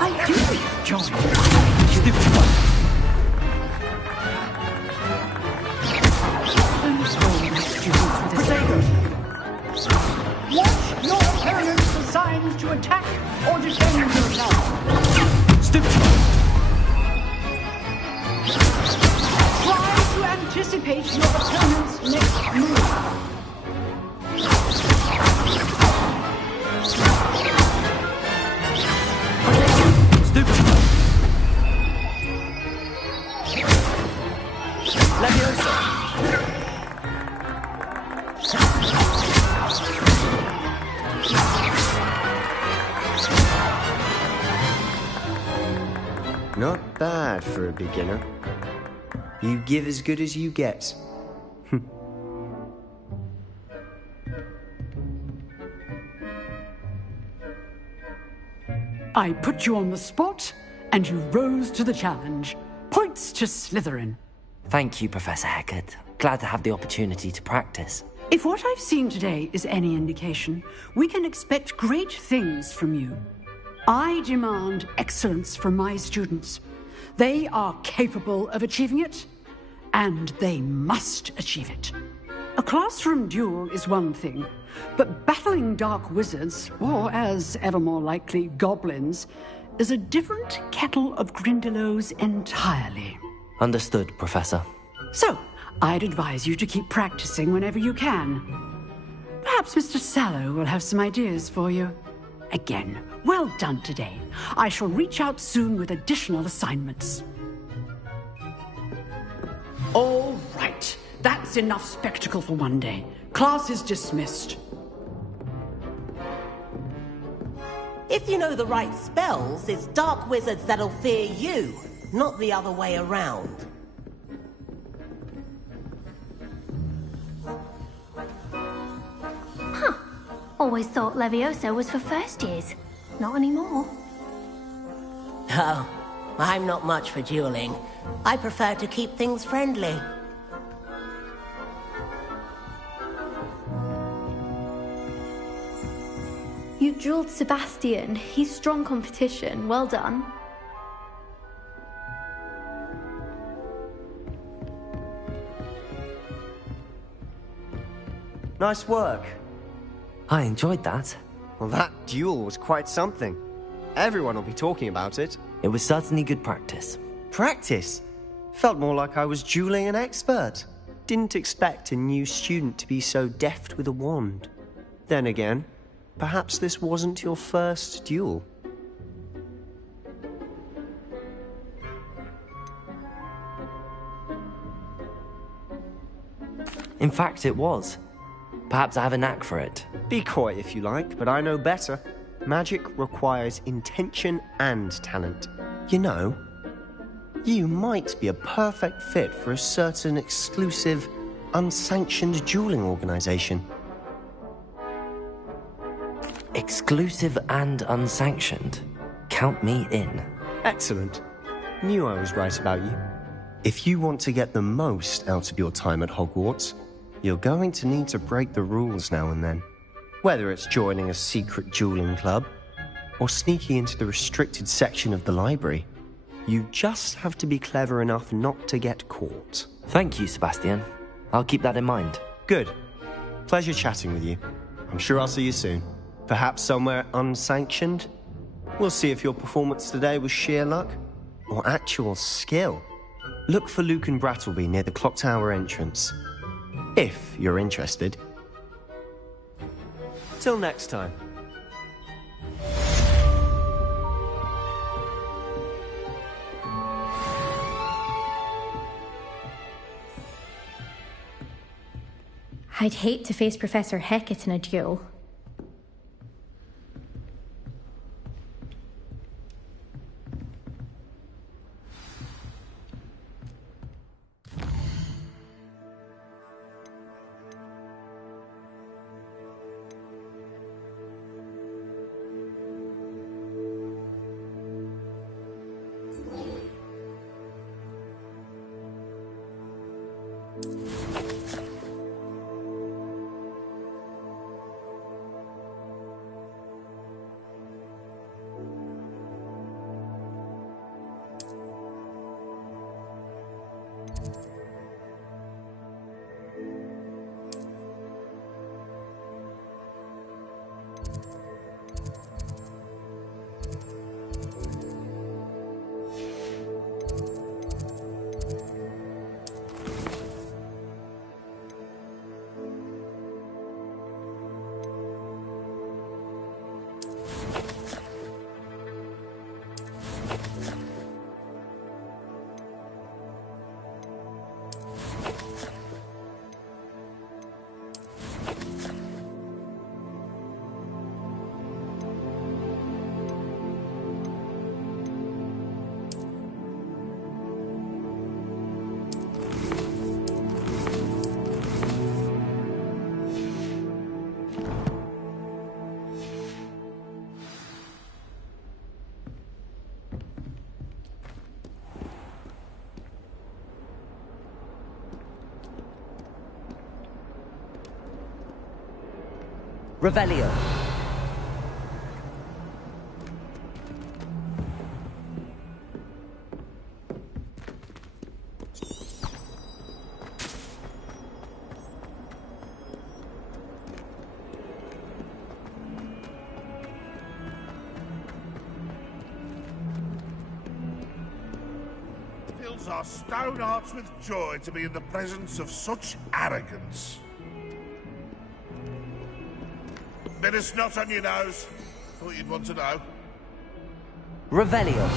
I do enjoy Watch your opponent's assigned to attack or defend yourself. Stupid. Try to anticipate your opponent's next move. Not bad for a beginner. You give as good as you get. I put you on the spot, and you rose to the challenge. Points to Slytherin. Thank you, Professor Hecat. Glad to have the opportunity to practice. If what I've seen today is any indication, we can expect great things from you. I demand excellence from my students. They are capable of achieving it, and they must achieve it. A classroom duel is one thing, but battling dark wizards, or as ever more likely, goblins, is a different kettle of Grindylows entirely. Understood, Professor. So, I'd advise you to keep practicing whenever you can. Perhaps Mr. Sallow will have some ideas for you. Again, well done today. I shall reach out soon with additional assignments. All right. That's enough spectacle for one day. Class is dismissed. If you know the right spells, it's dark wizards that'll fear you, not the other way around. Huh. Always thought Levioso was for first years. Not anymore. Oh, I'm not much for dueling. I prefer to keep things friendly. You dueled Sebastian. He's strong competition. Well done. Nice work. I enjoyed that. Well, that duel was quite something. Everyone will be talking about it. It was certainly good practice. Practice? Felt more like I was dueling an expert. Didn't expect a new student to be so deft with a wand. Then again, perhaps this wasn't your first duel. In fact, it was. Perhaps I have a knack for it. Be coy if you like, but I know better. Magic requires intention and talent. You know, you might be a perfect fit for a certain exclusive, unsanctioned dueling organization. Exclusive and unsanctioned? Count me in. Excellent. Knew I was right about you. If you want to get the most out of your time at Hogwarts, you're going to need to break the rules now and then. Whether it's joining a secret dueling club, or sneaking into the restricted section of the library, you just have to be clever enough not to get caught. Thank you, Sebastian. I'll keep that in mind. Good. Pleasure chatting with you. I'm sure I'll see you soon. Perhaps somewhere unsanctioned? We'll see if your performance today was sheer luck, or actual skill. Look for Luke and Brattleby near the clock tower entrance. If you're interested. Till next time. I'd hate to face Professor Hecat in a duel. Revelio. Fills our stone hearts with joy to be in the presence of such arrogance. Bit of snot on your nose. Thought you'd want to know. Revelio.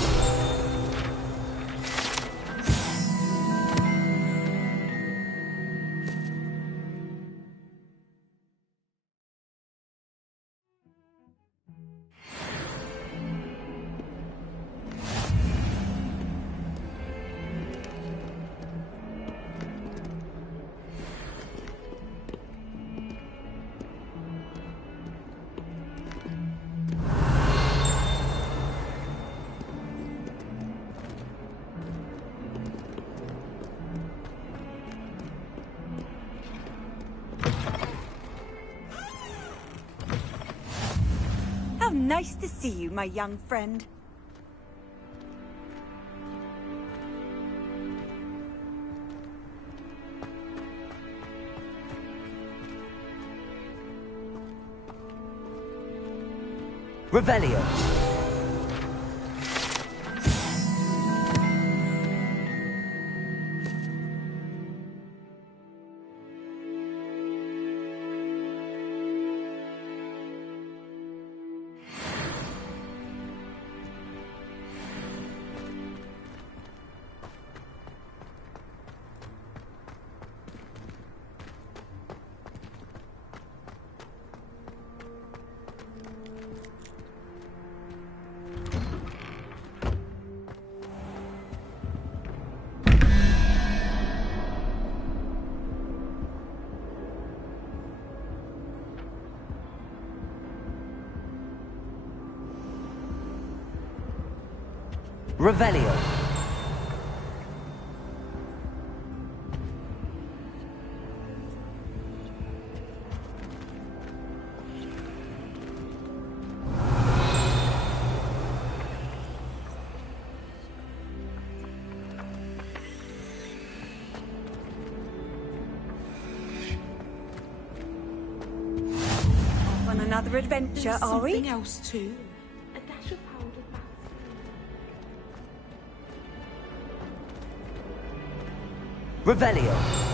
How nice to see you, my young friend. Revelio. Revelio. On another adventure, are we? Something else too. A dash of powder. Revelio.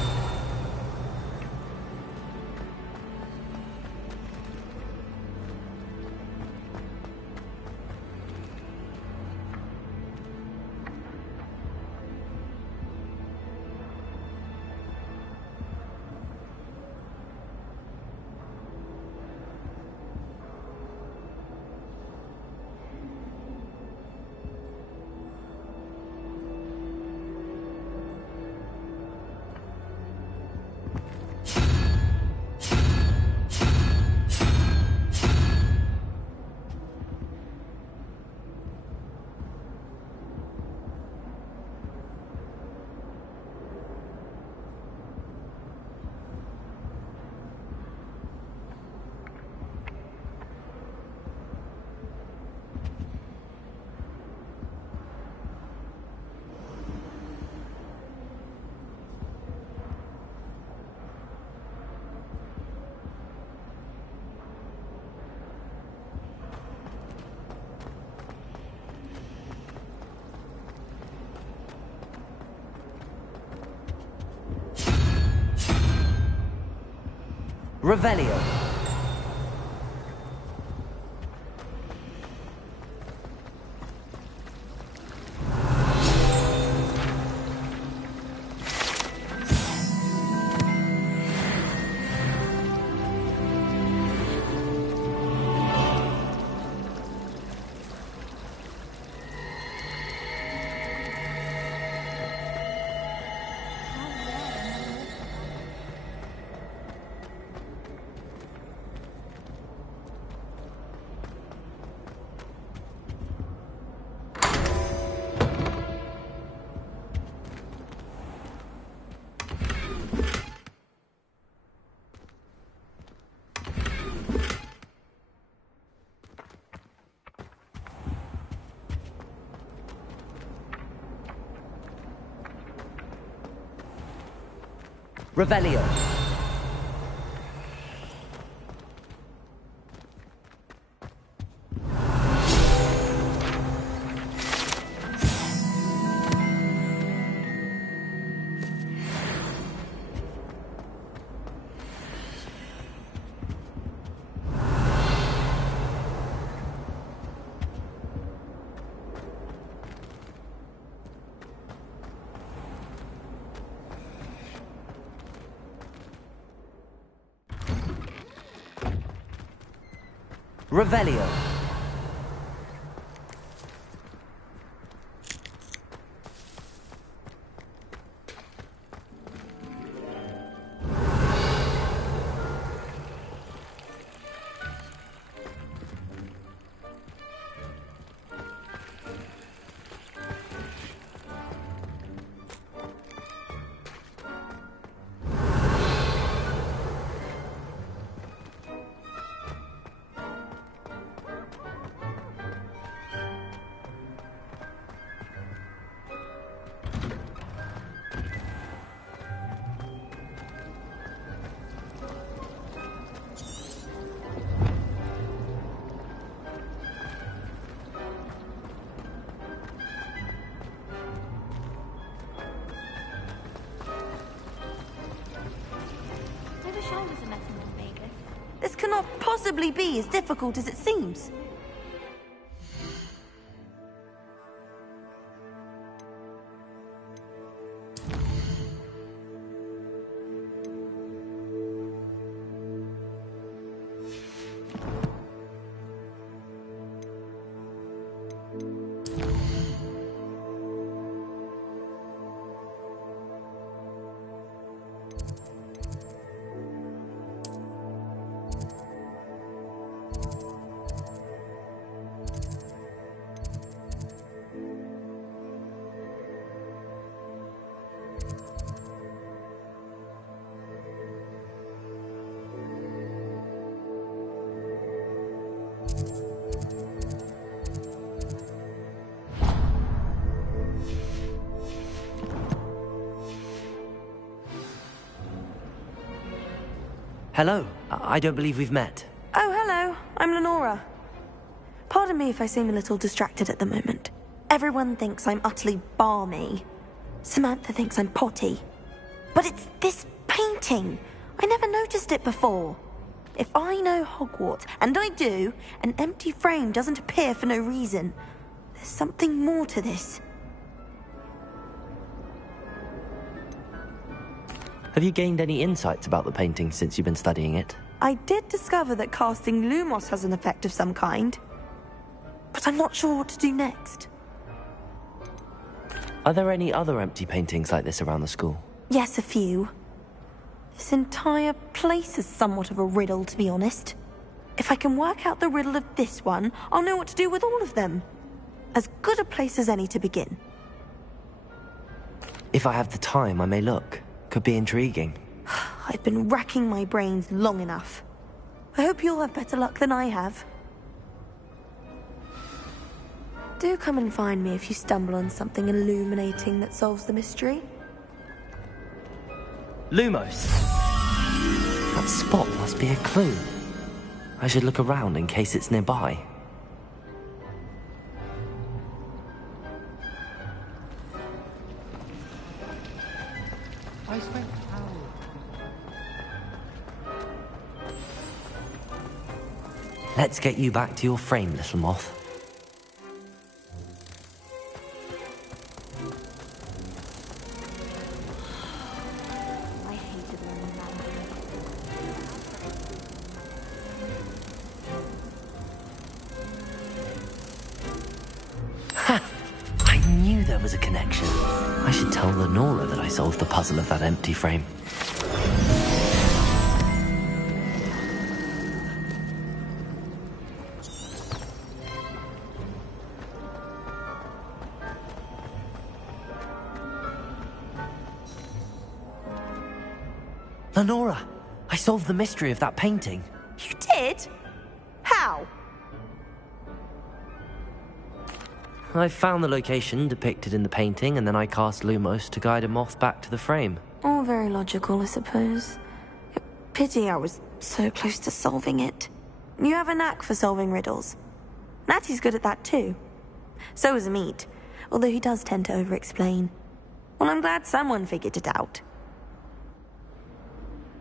Revelio. Revelio. Revelio. This cannot possibly be as difficult as it seems. Hello. I don't believe we've met. Oh, hello. I'm Lenora. Pardon me if I seem a little distracted at the moment. Everyone thinks I'm utterly balmy. Samantha thinks I'm potty. But it's this painting. I never noticed it before. If I know Hogwarts, and I do, an empty frame doesn't appear for no reason. There's something more to this. Have you gained any insights about the painting since you've been studying it? I did discover that casting Lumos has an effect of some kind. But I'm not sure what to do next. Are there any other empty paintings like this around the school? Yes, a few. This entire place is somewhat of a riddle, to be honest. If I can work out the riddle of this one, I'll know what to do with all of them. As good a place as any to begin. If I have the time, I may look. Could be intriguing. I've been racking my brains long enough. I hope you'll have better luck than I have. Do come and find me if you stumble on something illuminating that solves the mystery. Lumos! That spot must be a clue. I should look around in case it's nearby. Let's get you back to your frame, little moth. I hated learning Ha! I knew there was a connection. I should tell Lenora that I solved the puzzle of that empty frame. Lenora, I solved the mystery of that painting. You did? How? I found the location depicted in the painting, and then I cast Lumos to guide a moth back to the frame. All very logical, I suppose. Pity I was so close to solving it. You have a knack for solving riddles. Natty's good at that too. So is Amit, although he does tend to over-explain. Well, I'm glad someone figured it out.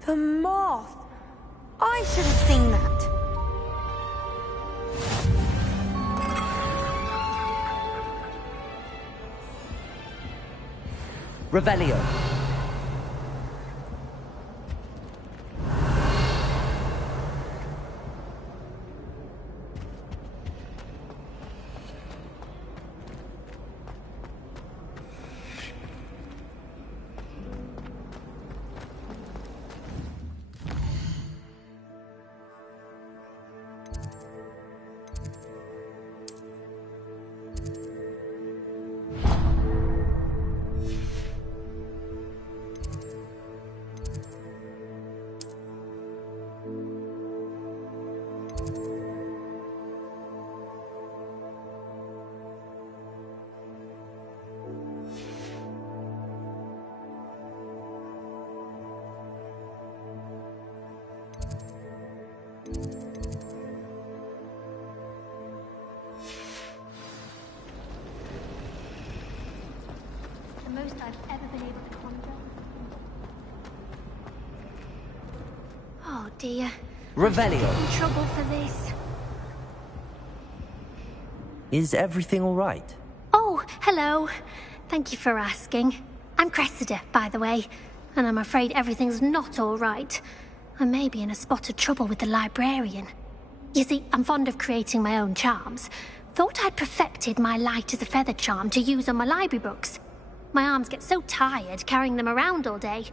The moth! I should have seen that. Revelio. most I've ever been able to conjure. Oh dear. Revelio. I'm in trouble for this. Is everything all right? Oh, hello. Thank you for asking. I'm Cressida, by the way, and I'm afraid everything's not all right. I may be in a spot of trouble with the librarian. You see, I'm fond of creating my own charms. Thought I'd perfected my light as a feather charm to use on my library books. My arms get so tired carrying them around all day.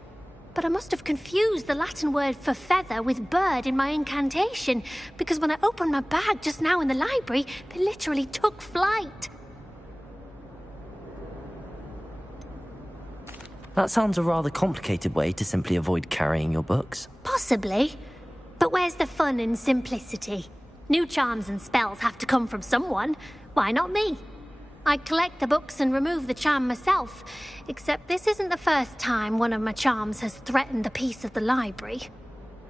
But I must have confused the Latin word for feather with bird in my incantation, because when I opened my bag just now in the library, they literally took flight. That sounds a rather complicated way to simply avoid carrying your books. Possibly. But where's the fun in simplicity? New charms and spells have to come from someone. Why not me? I collect the books and remove the charm myself, except this isn't the first time one of my charms has threatened the peace of the library.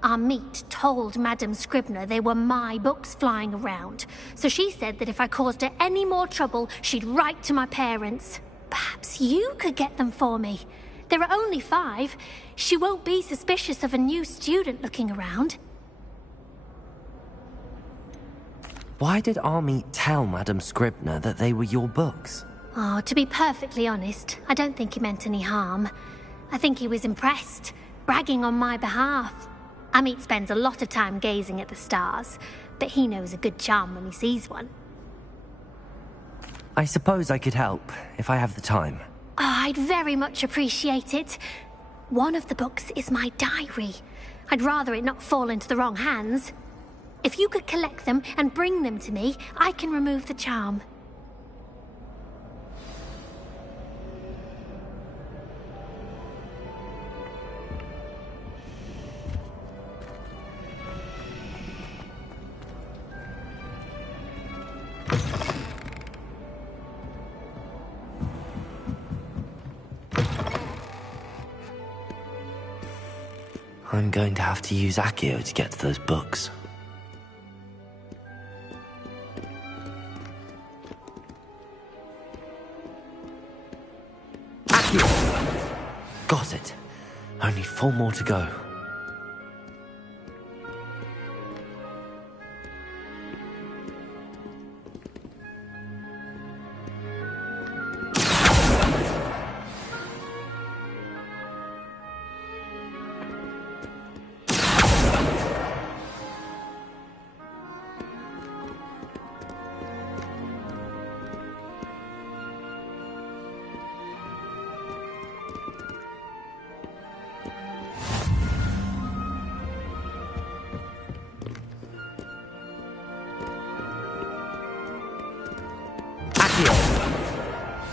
Our meet told Madame Scribner they were my books flying around, so she said that if I caused her any more trouble, she'd write to my parents. Perhaps you could get them for me. There are only 5. She won't be suspicious of a new student looking around. Why did Army tell Madame Scribner that they were your books? Oh, to be perfectly honest, I don't think he meant any harm. I think he was impressed, bragging on my behalf. Amit spends a lot of time gazing at the stars, but he knows a good charm when he sees one. I suppose I could help, if I have the time. Oh, I'd very much appreciate it. One of the books is my diary. I'd rather it not fall into the wrong hands. If you could collect them and bring them to me, I can remove the charm. I'm going to have to use Accio to get to those books. Got it. Only 4 more to go.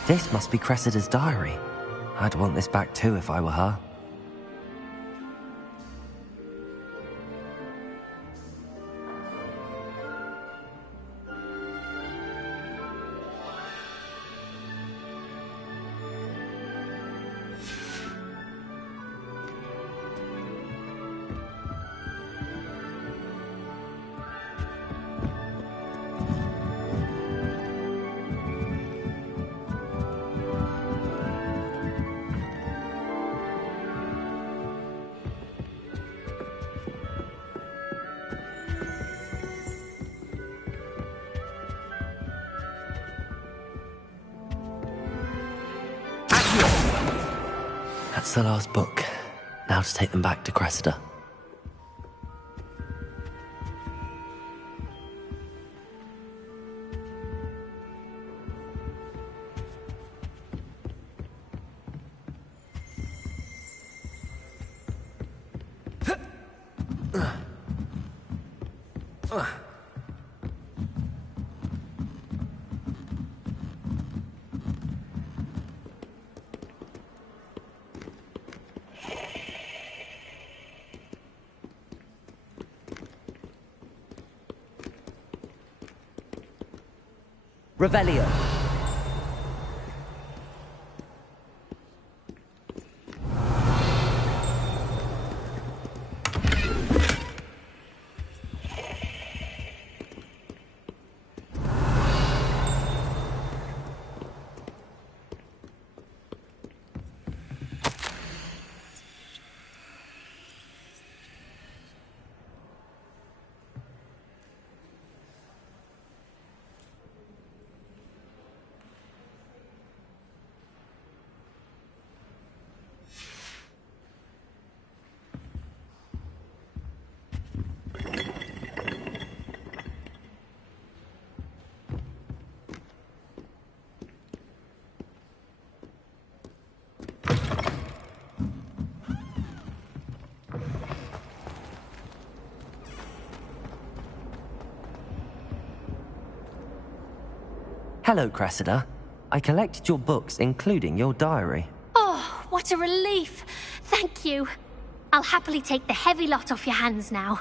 This must be Cressida's diary. I'd want this back too if I were her. That's the last book. Now to take them back to Cressida. Revelio. Hello, Cressida. I collected your books, including your diary. Oh, what a relief. Thank you. I'll happily take the heavy lot off your hands now.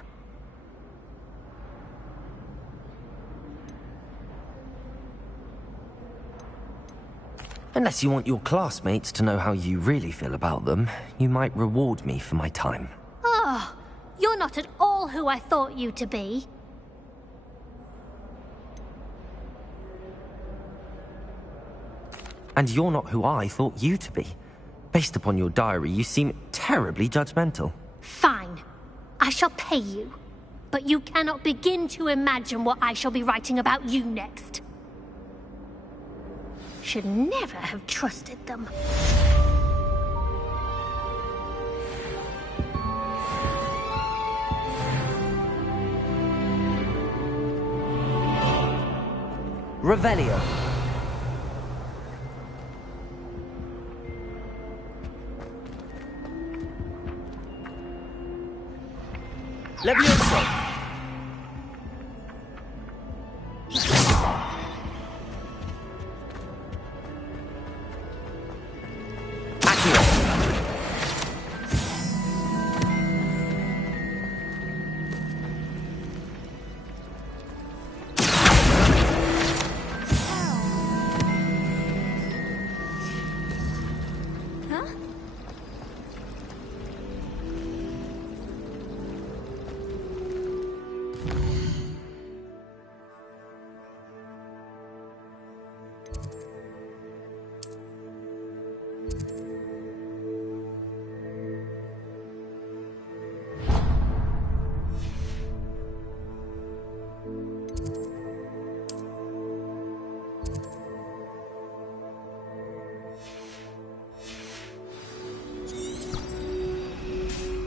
Unless you want your classmates to know how you really feel about them, you might reward me for my time. Oh, you're not at all who I thought you to be. And you're not who I thought you to be. Based upon your diary, you seem terribly judgmental. Fine. I shall pay you. But you cannot begin to imagine what I shall be writing about you next. Should never have trusted them. Revelio. Levioso.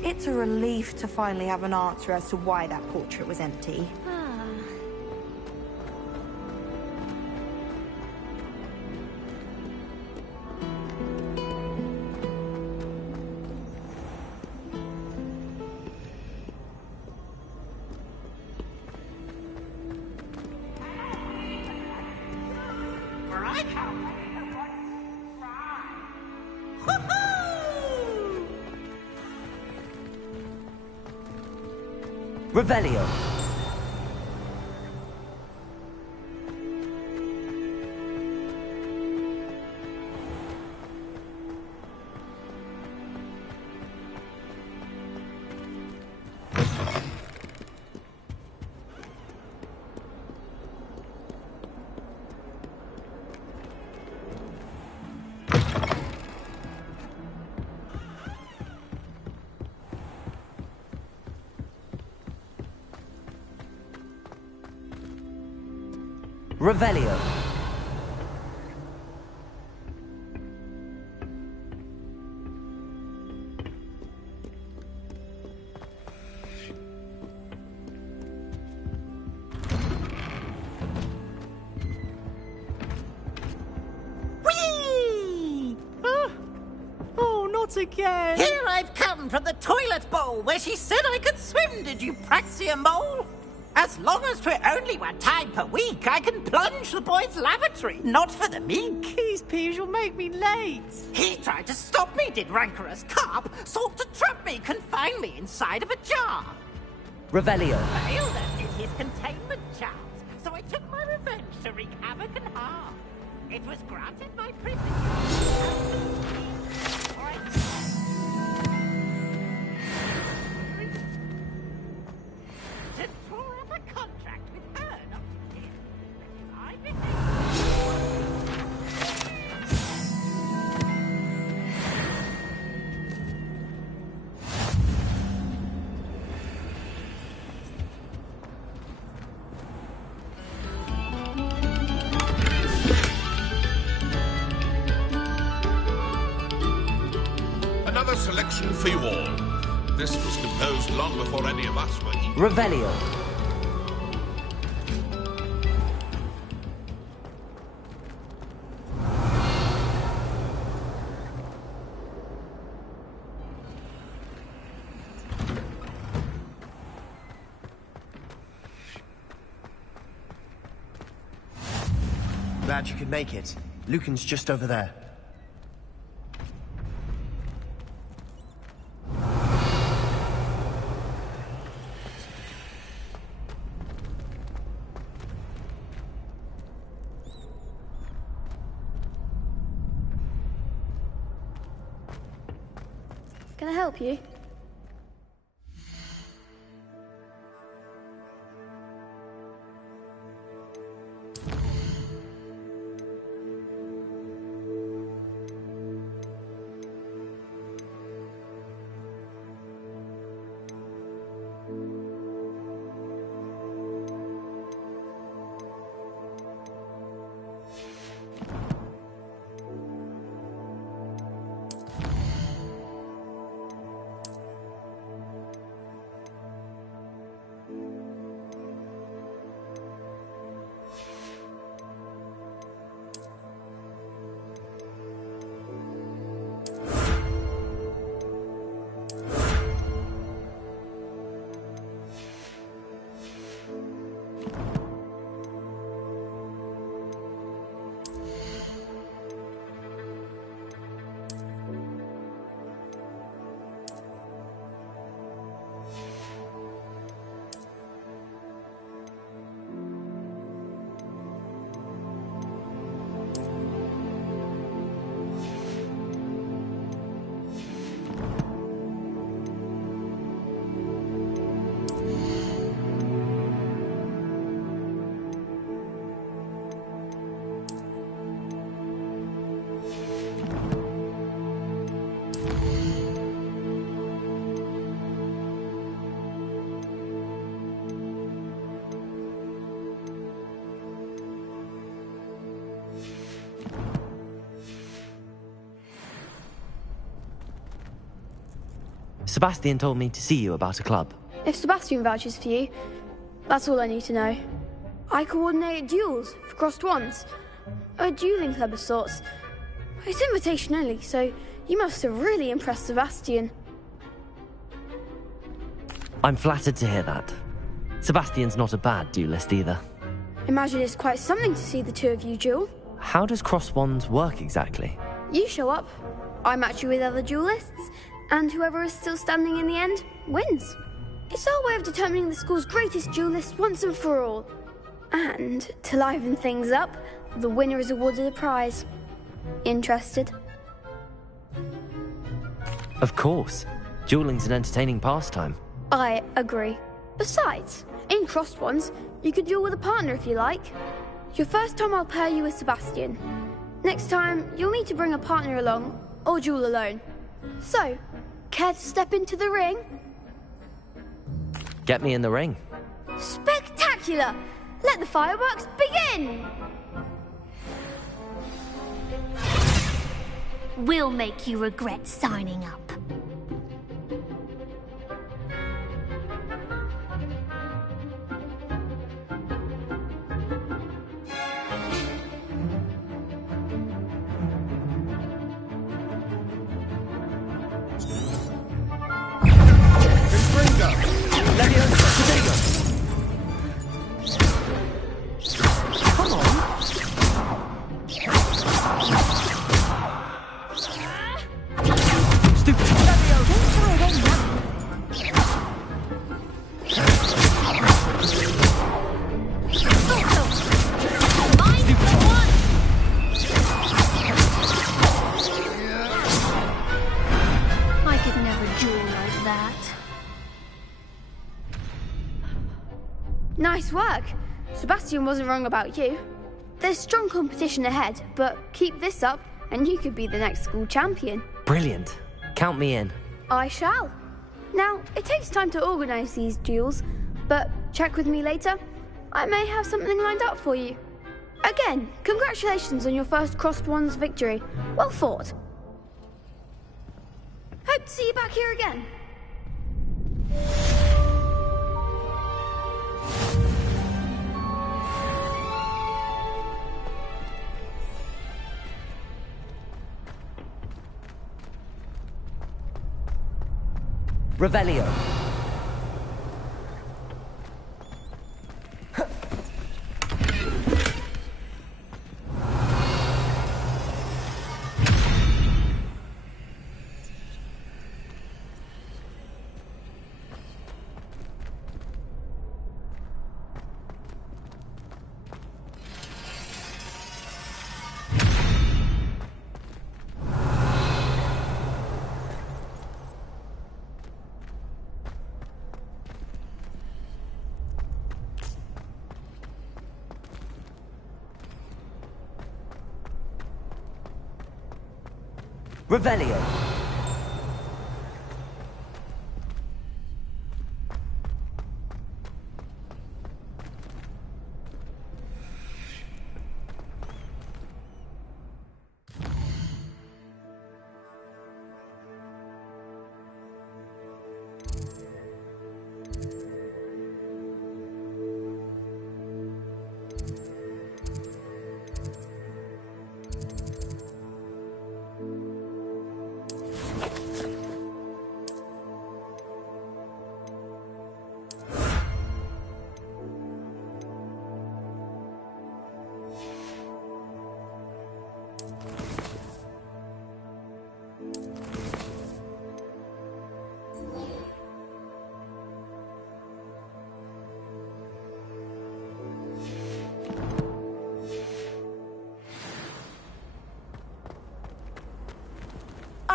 It's a relief to finally have an answer as to why that portrait was empty. Revelio. Revelio. Whee! Oh, not again! Here I've come from the toilet bowl where she said I could swim, did you praxia mole? As long as 'twere only one time per week, I can plunge the boy's lavatory, not for the meek. These peas will make me late. He tried to stop me, did rancorous carp, sought to trap me, confine me inside of a jar. Revelio. Failed as did his containment charms, so I took my revenge to wreak havoc and harm. It was granted my privilege. Another selection for you all. This was composed long before any of us were even... Revelio. Glad you could make it. Lucan's just over there. Can I help you? Sebastian told me to see you about a club. If Sebastian vouches for you, that's all I need to know. I coordinate duels for crossed wands. A dueling club of sorts. It's invitation only, so you must have really impressed Sebastian. I'm flattered to hear that. Sebastian's not a bad duelist either. Imagine it's quite something to see the two of you duel. How does cross wands work exactly? You show up, I match you with other duelists, and whoever is still standing in the end wins. It's our way of determining the school's greatest duelist once and for all. And to liven things up, the winner is awarded a prize. Interested? Of course. Dueling's an entertaining pastime. I agree. Besides, in crossed ones, you could duel with a partner if you like. Your first time I'll pair you with Sebastian. Next time, you'll need to bring a partner along, or duel alone. So, care to step into the ring? Get me in the ring. Spectacular! Let the fireworks begin! We'll make you regret signing up. Nice work. Sebastian wasn't wrong about you. There's strong competition ahead, but keep this up and you could be the next school champion. Brilliant. Count me in. I shall. Now, it takes time to organise these duels, but check with me later. I may have something lined up for you. Again, congratulations on your first crossed wands victory. Well fought. Hope to see you back here again. Revelio. Revelio.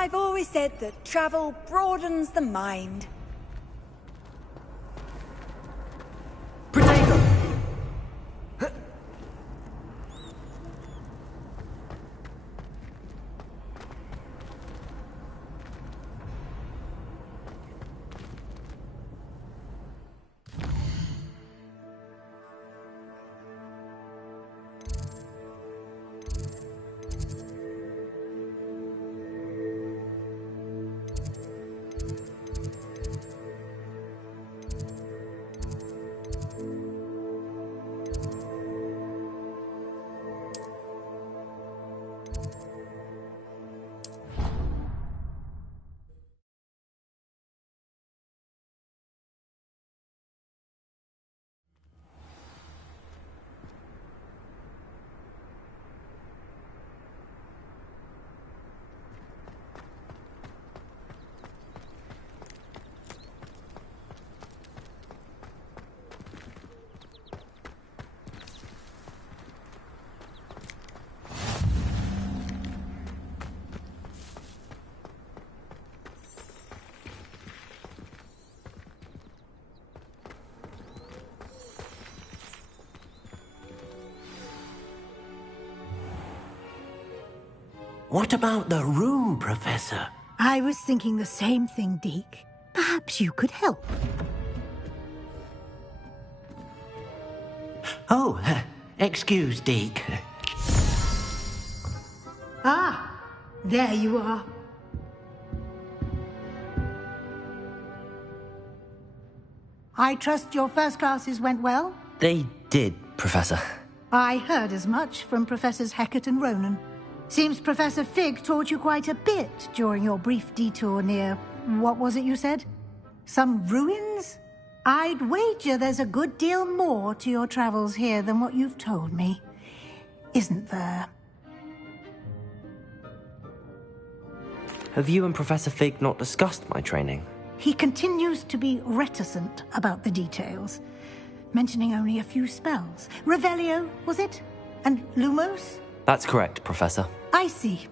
I've always said that travel broadens the mind. What about the room, Professor? I was thinking the same thing, Deke. Perhaps you could help. Oh, excuse, Deke. Ah, there you are. I trust your first classes went well? They did, Professor. I heard as much from Professors Hecat and Ronan. Seems Professor Fig taught you quite a bit during your brief detour near... what was it you said? Some ruins? I'd wager there's a good deal more to your travels here than what you've told me. Isn't there? Have you and Professor Fig not discussed my training? He continues to be reticent about the details, mentioning only a few spells. Revelio, was it? And Lumos? That's correct, Professor. I see.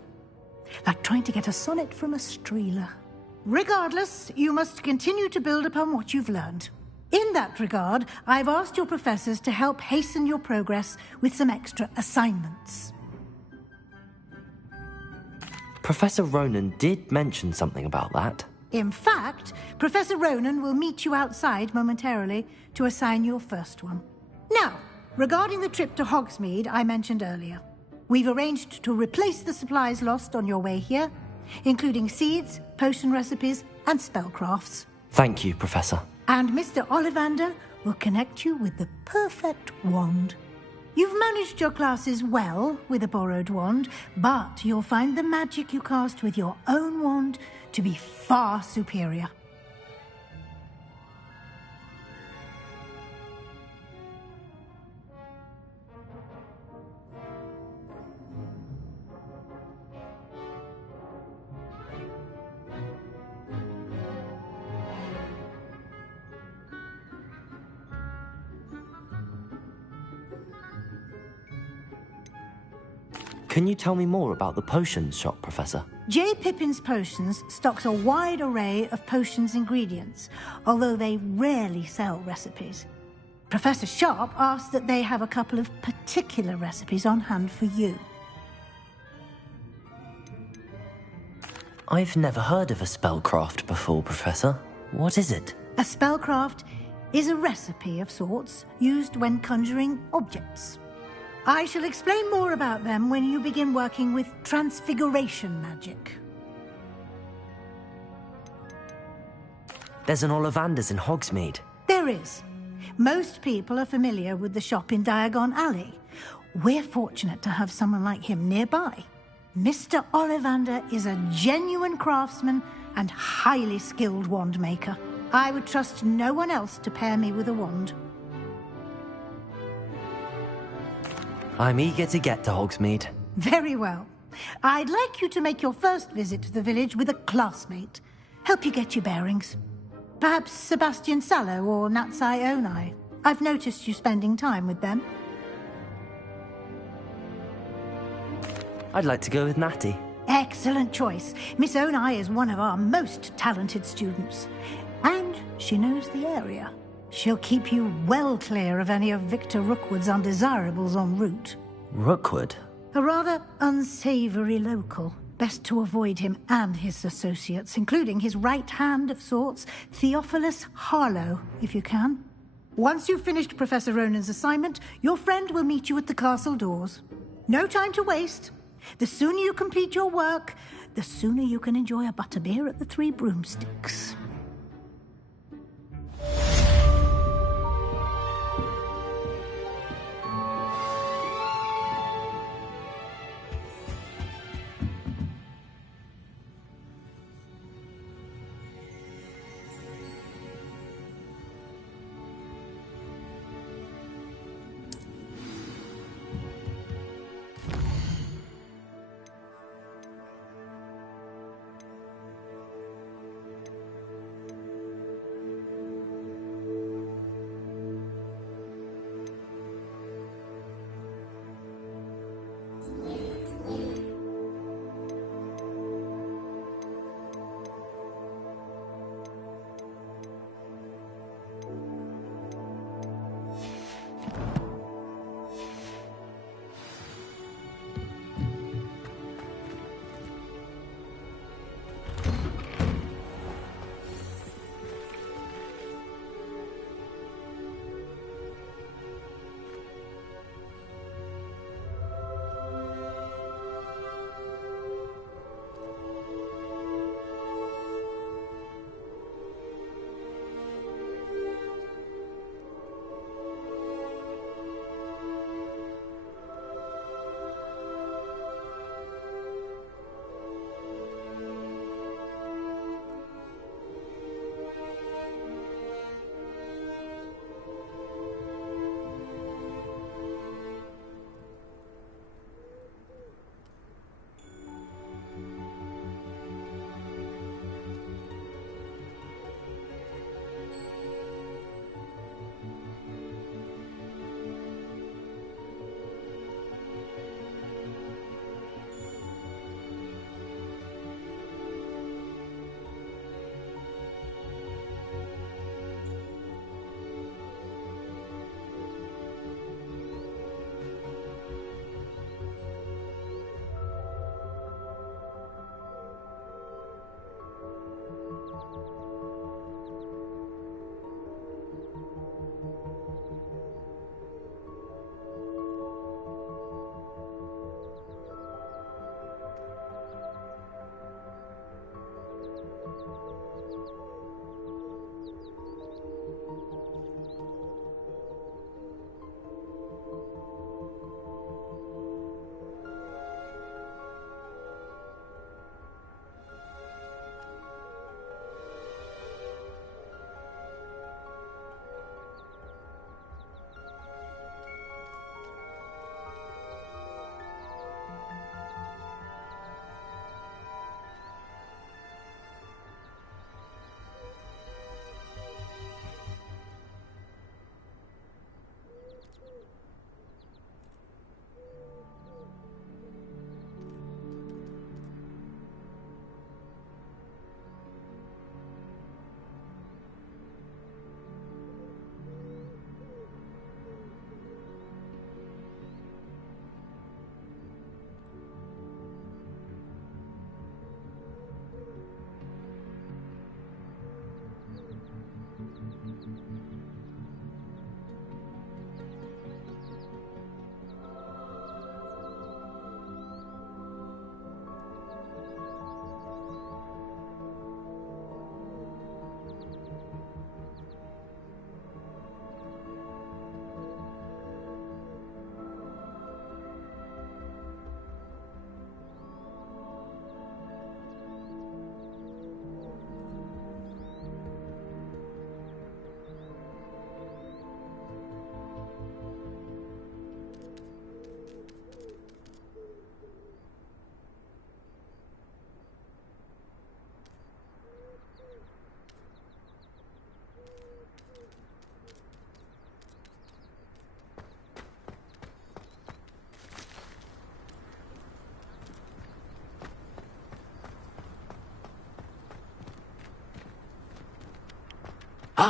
Like trying to get a sonnet from a streeler. Regardless, you must continue to build upon what you've learned. In that regard, I've asked your professors to help hasten your progress with some extra assignments. Professor Ronan did mention something about that. In fact, Professor Ronan will meet you outside momentarily to assign your first one. Now, regarding the trip to Hogsmeade I mentioned earlier, we've arranged to replace the supplies lost on your way here, including seeds, potion recipes, and spellcrafts. Thank you, Professor. And Mr. Ollivander will connect you with the perfect wand. You've managed your classes well with a borrowed wand, but you'll find the magic you cast with your own wand to be far superior. Can you tell me more about the potions shop, Professor? J. Pippin's Potions stocks a wide array of potions ingredients, although they rarely sell recipes. Professor Sharp asked that they have a couple of particular recipes on hand for you. I've never heard of a spellcraft before, Professor. What is it? A spellcraft is a recipe of sorts used when conjuring objects. I shall explain more about them when you begin working with transfiguration magic. There's an Ollivander's in Hogsmeade. There is. Most people are familiar with the shop in Diagon Alley. We're fortunate to have someone like him nearby. Mr. Ollivander is a genuine craftsman and highly skilled wand maker. I would trust no one else to pair me with a wand. I'm eager to get to Hogsmeade. Very well. I'd like you to make your first visit to the village with a classmate. Help you get your bearings. Perhaps Sebastian Sallow or Natsai Onai. I've noticed you spending time with them. I'd like to go with Natty. Excellent choice. Miss Onai is one of our most talented students. And she knows the area. She'll keep you well clear of any of Victor Rookwood's undesirables en route. Rookwood? A rather unsavory local. Best to avoid him and his associates, including his right hand of sorts, Theophilus Harlow, if you can. Once you've finished Professor Ronan's assignment, your friend will meet you at the castle doors. No time to waste. The sooner you complete your work, the sooner you can enjoy a butterbeer at the Three Broomsticks.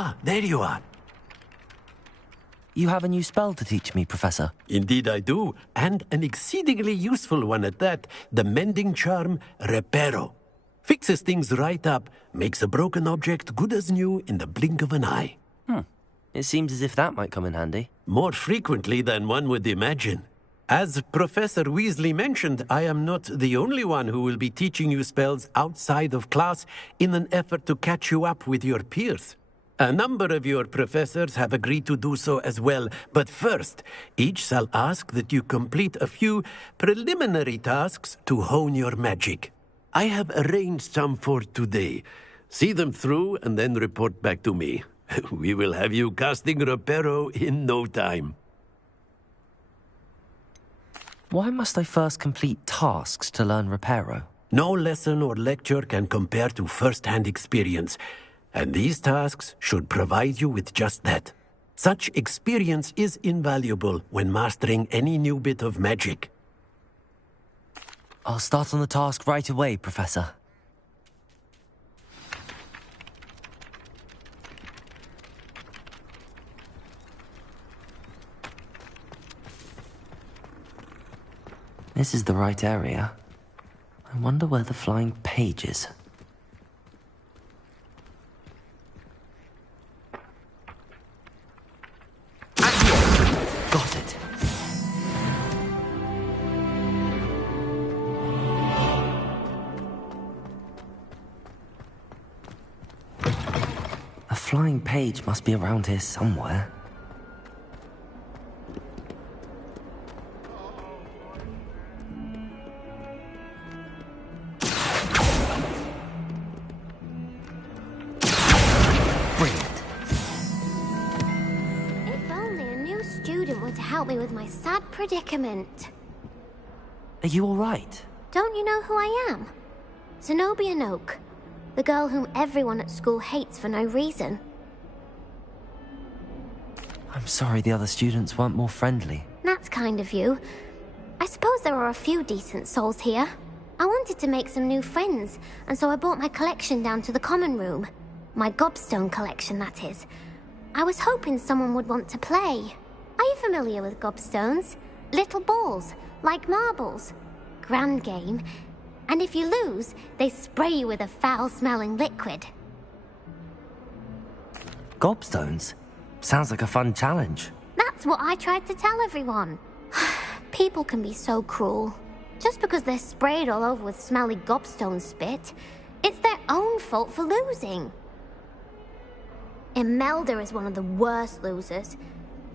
Ah, there you are. You have a new spell to teach me, Professor? Indeed I do, and an exceedingly useful one at that. The mending charm, Reparo. Fixes things right up, makes a broken object good as new in the blink of an eye. It seems as if that might come in handy. More frequently than one would imagine. As Professor Weasley mentioned, I am not the only one who will be teaching you spells outside of class in an effort to catch you up with your peers. A number of your professors have agreed to do so as well, but first, each shall ask that you complete a few preliminary tasks to hone your magic. I have arranged some for today. See them through and then report back to me. We will have you casting Reparo in no time. Why must I first complete tasks to learn Reparo? No lesson or lecture can compare to first-hand experience, and these tasks should provide you with just that. Such experience is invaluable when mastering any new bit of magic. I'll start on the task right away, Professor. This is the right area. I wonder where the flying page is. Got it. A flying page must be around here somewhere. Help me with my sad predicament. Are you all right? Don't you know who I am? Zenobia Noak, the girl whom everyone at school hates for no reason. I'm sorry the other students weren't more friendly. That's kind of you. I suppose there are a few decent souls here. I wanted to make some new friends, and so I brought my collection down to the common room. My gobstone collection, that is. I was hoping someone would want to play. Are you familiar with gobstones? Little balls, like marbles. Grand game. And if you lose, they spray you with a foul-smelling liquid. Gobstones? Sounds like a fun challenge. That's what I tried to tell everyone. People can be so cruel. Just because they're sprayed all over with smelly gobstone spit, it's their own fault for losing. Imelda is one of the worst losers.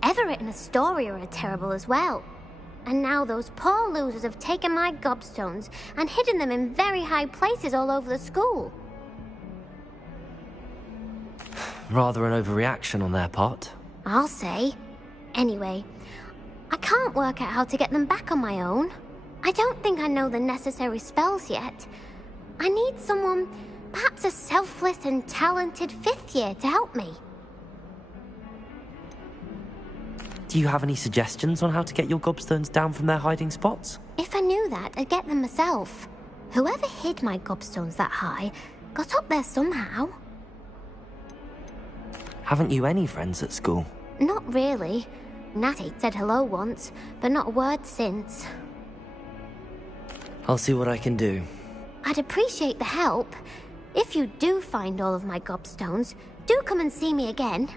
Everett and Astoria are terrible as well. And now those poor losers have taken my gobstones and hidden them in very high places all over the school. Rather an overreaction on their part. I'll say. Anyway, I can't work out how to get them back on my own. I don't think I know the necessary spells yet. I need someone, perhaps a selfless and talented 5th year to help me. Do you have any suggestions on how to get your gobstones down from their hiding spots? If I knew that, I'd get them myself. Whoever hid my gobstones that high got up there somehow. Haven't you any friends at school? Not really. Natty said hello once, but not a word since. I'll see what I can do. I'd appreciate the help. If you do find all of my gobstones, do come and see me again.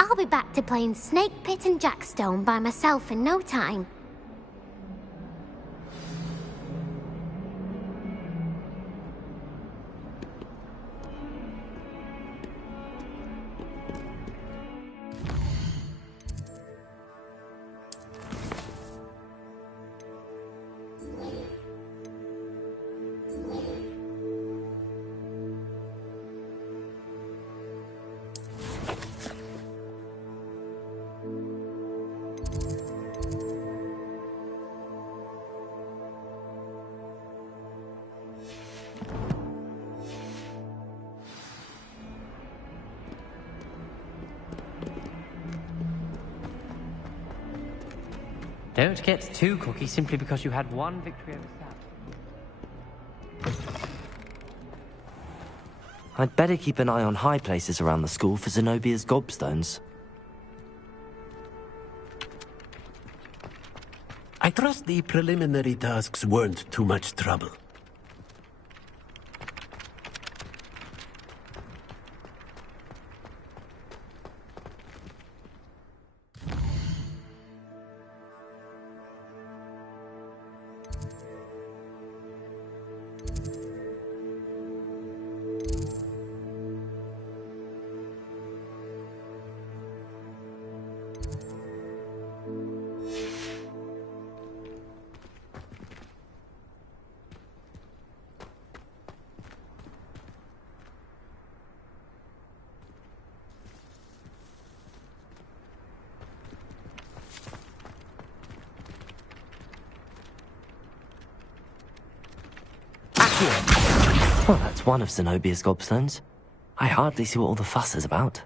I'll be back to playing Snake Pit and Jackstone by myself in no time. Don't get too cocky simply because you had one victory over Sam. I'd better keep an eye on high places around the school for Zenobia's gobstones. I trust the preliminary tasks weren't too much trouble. Well, that's one of Zenobia's gobstones. I hardly see what all the fuss is about.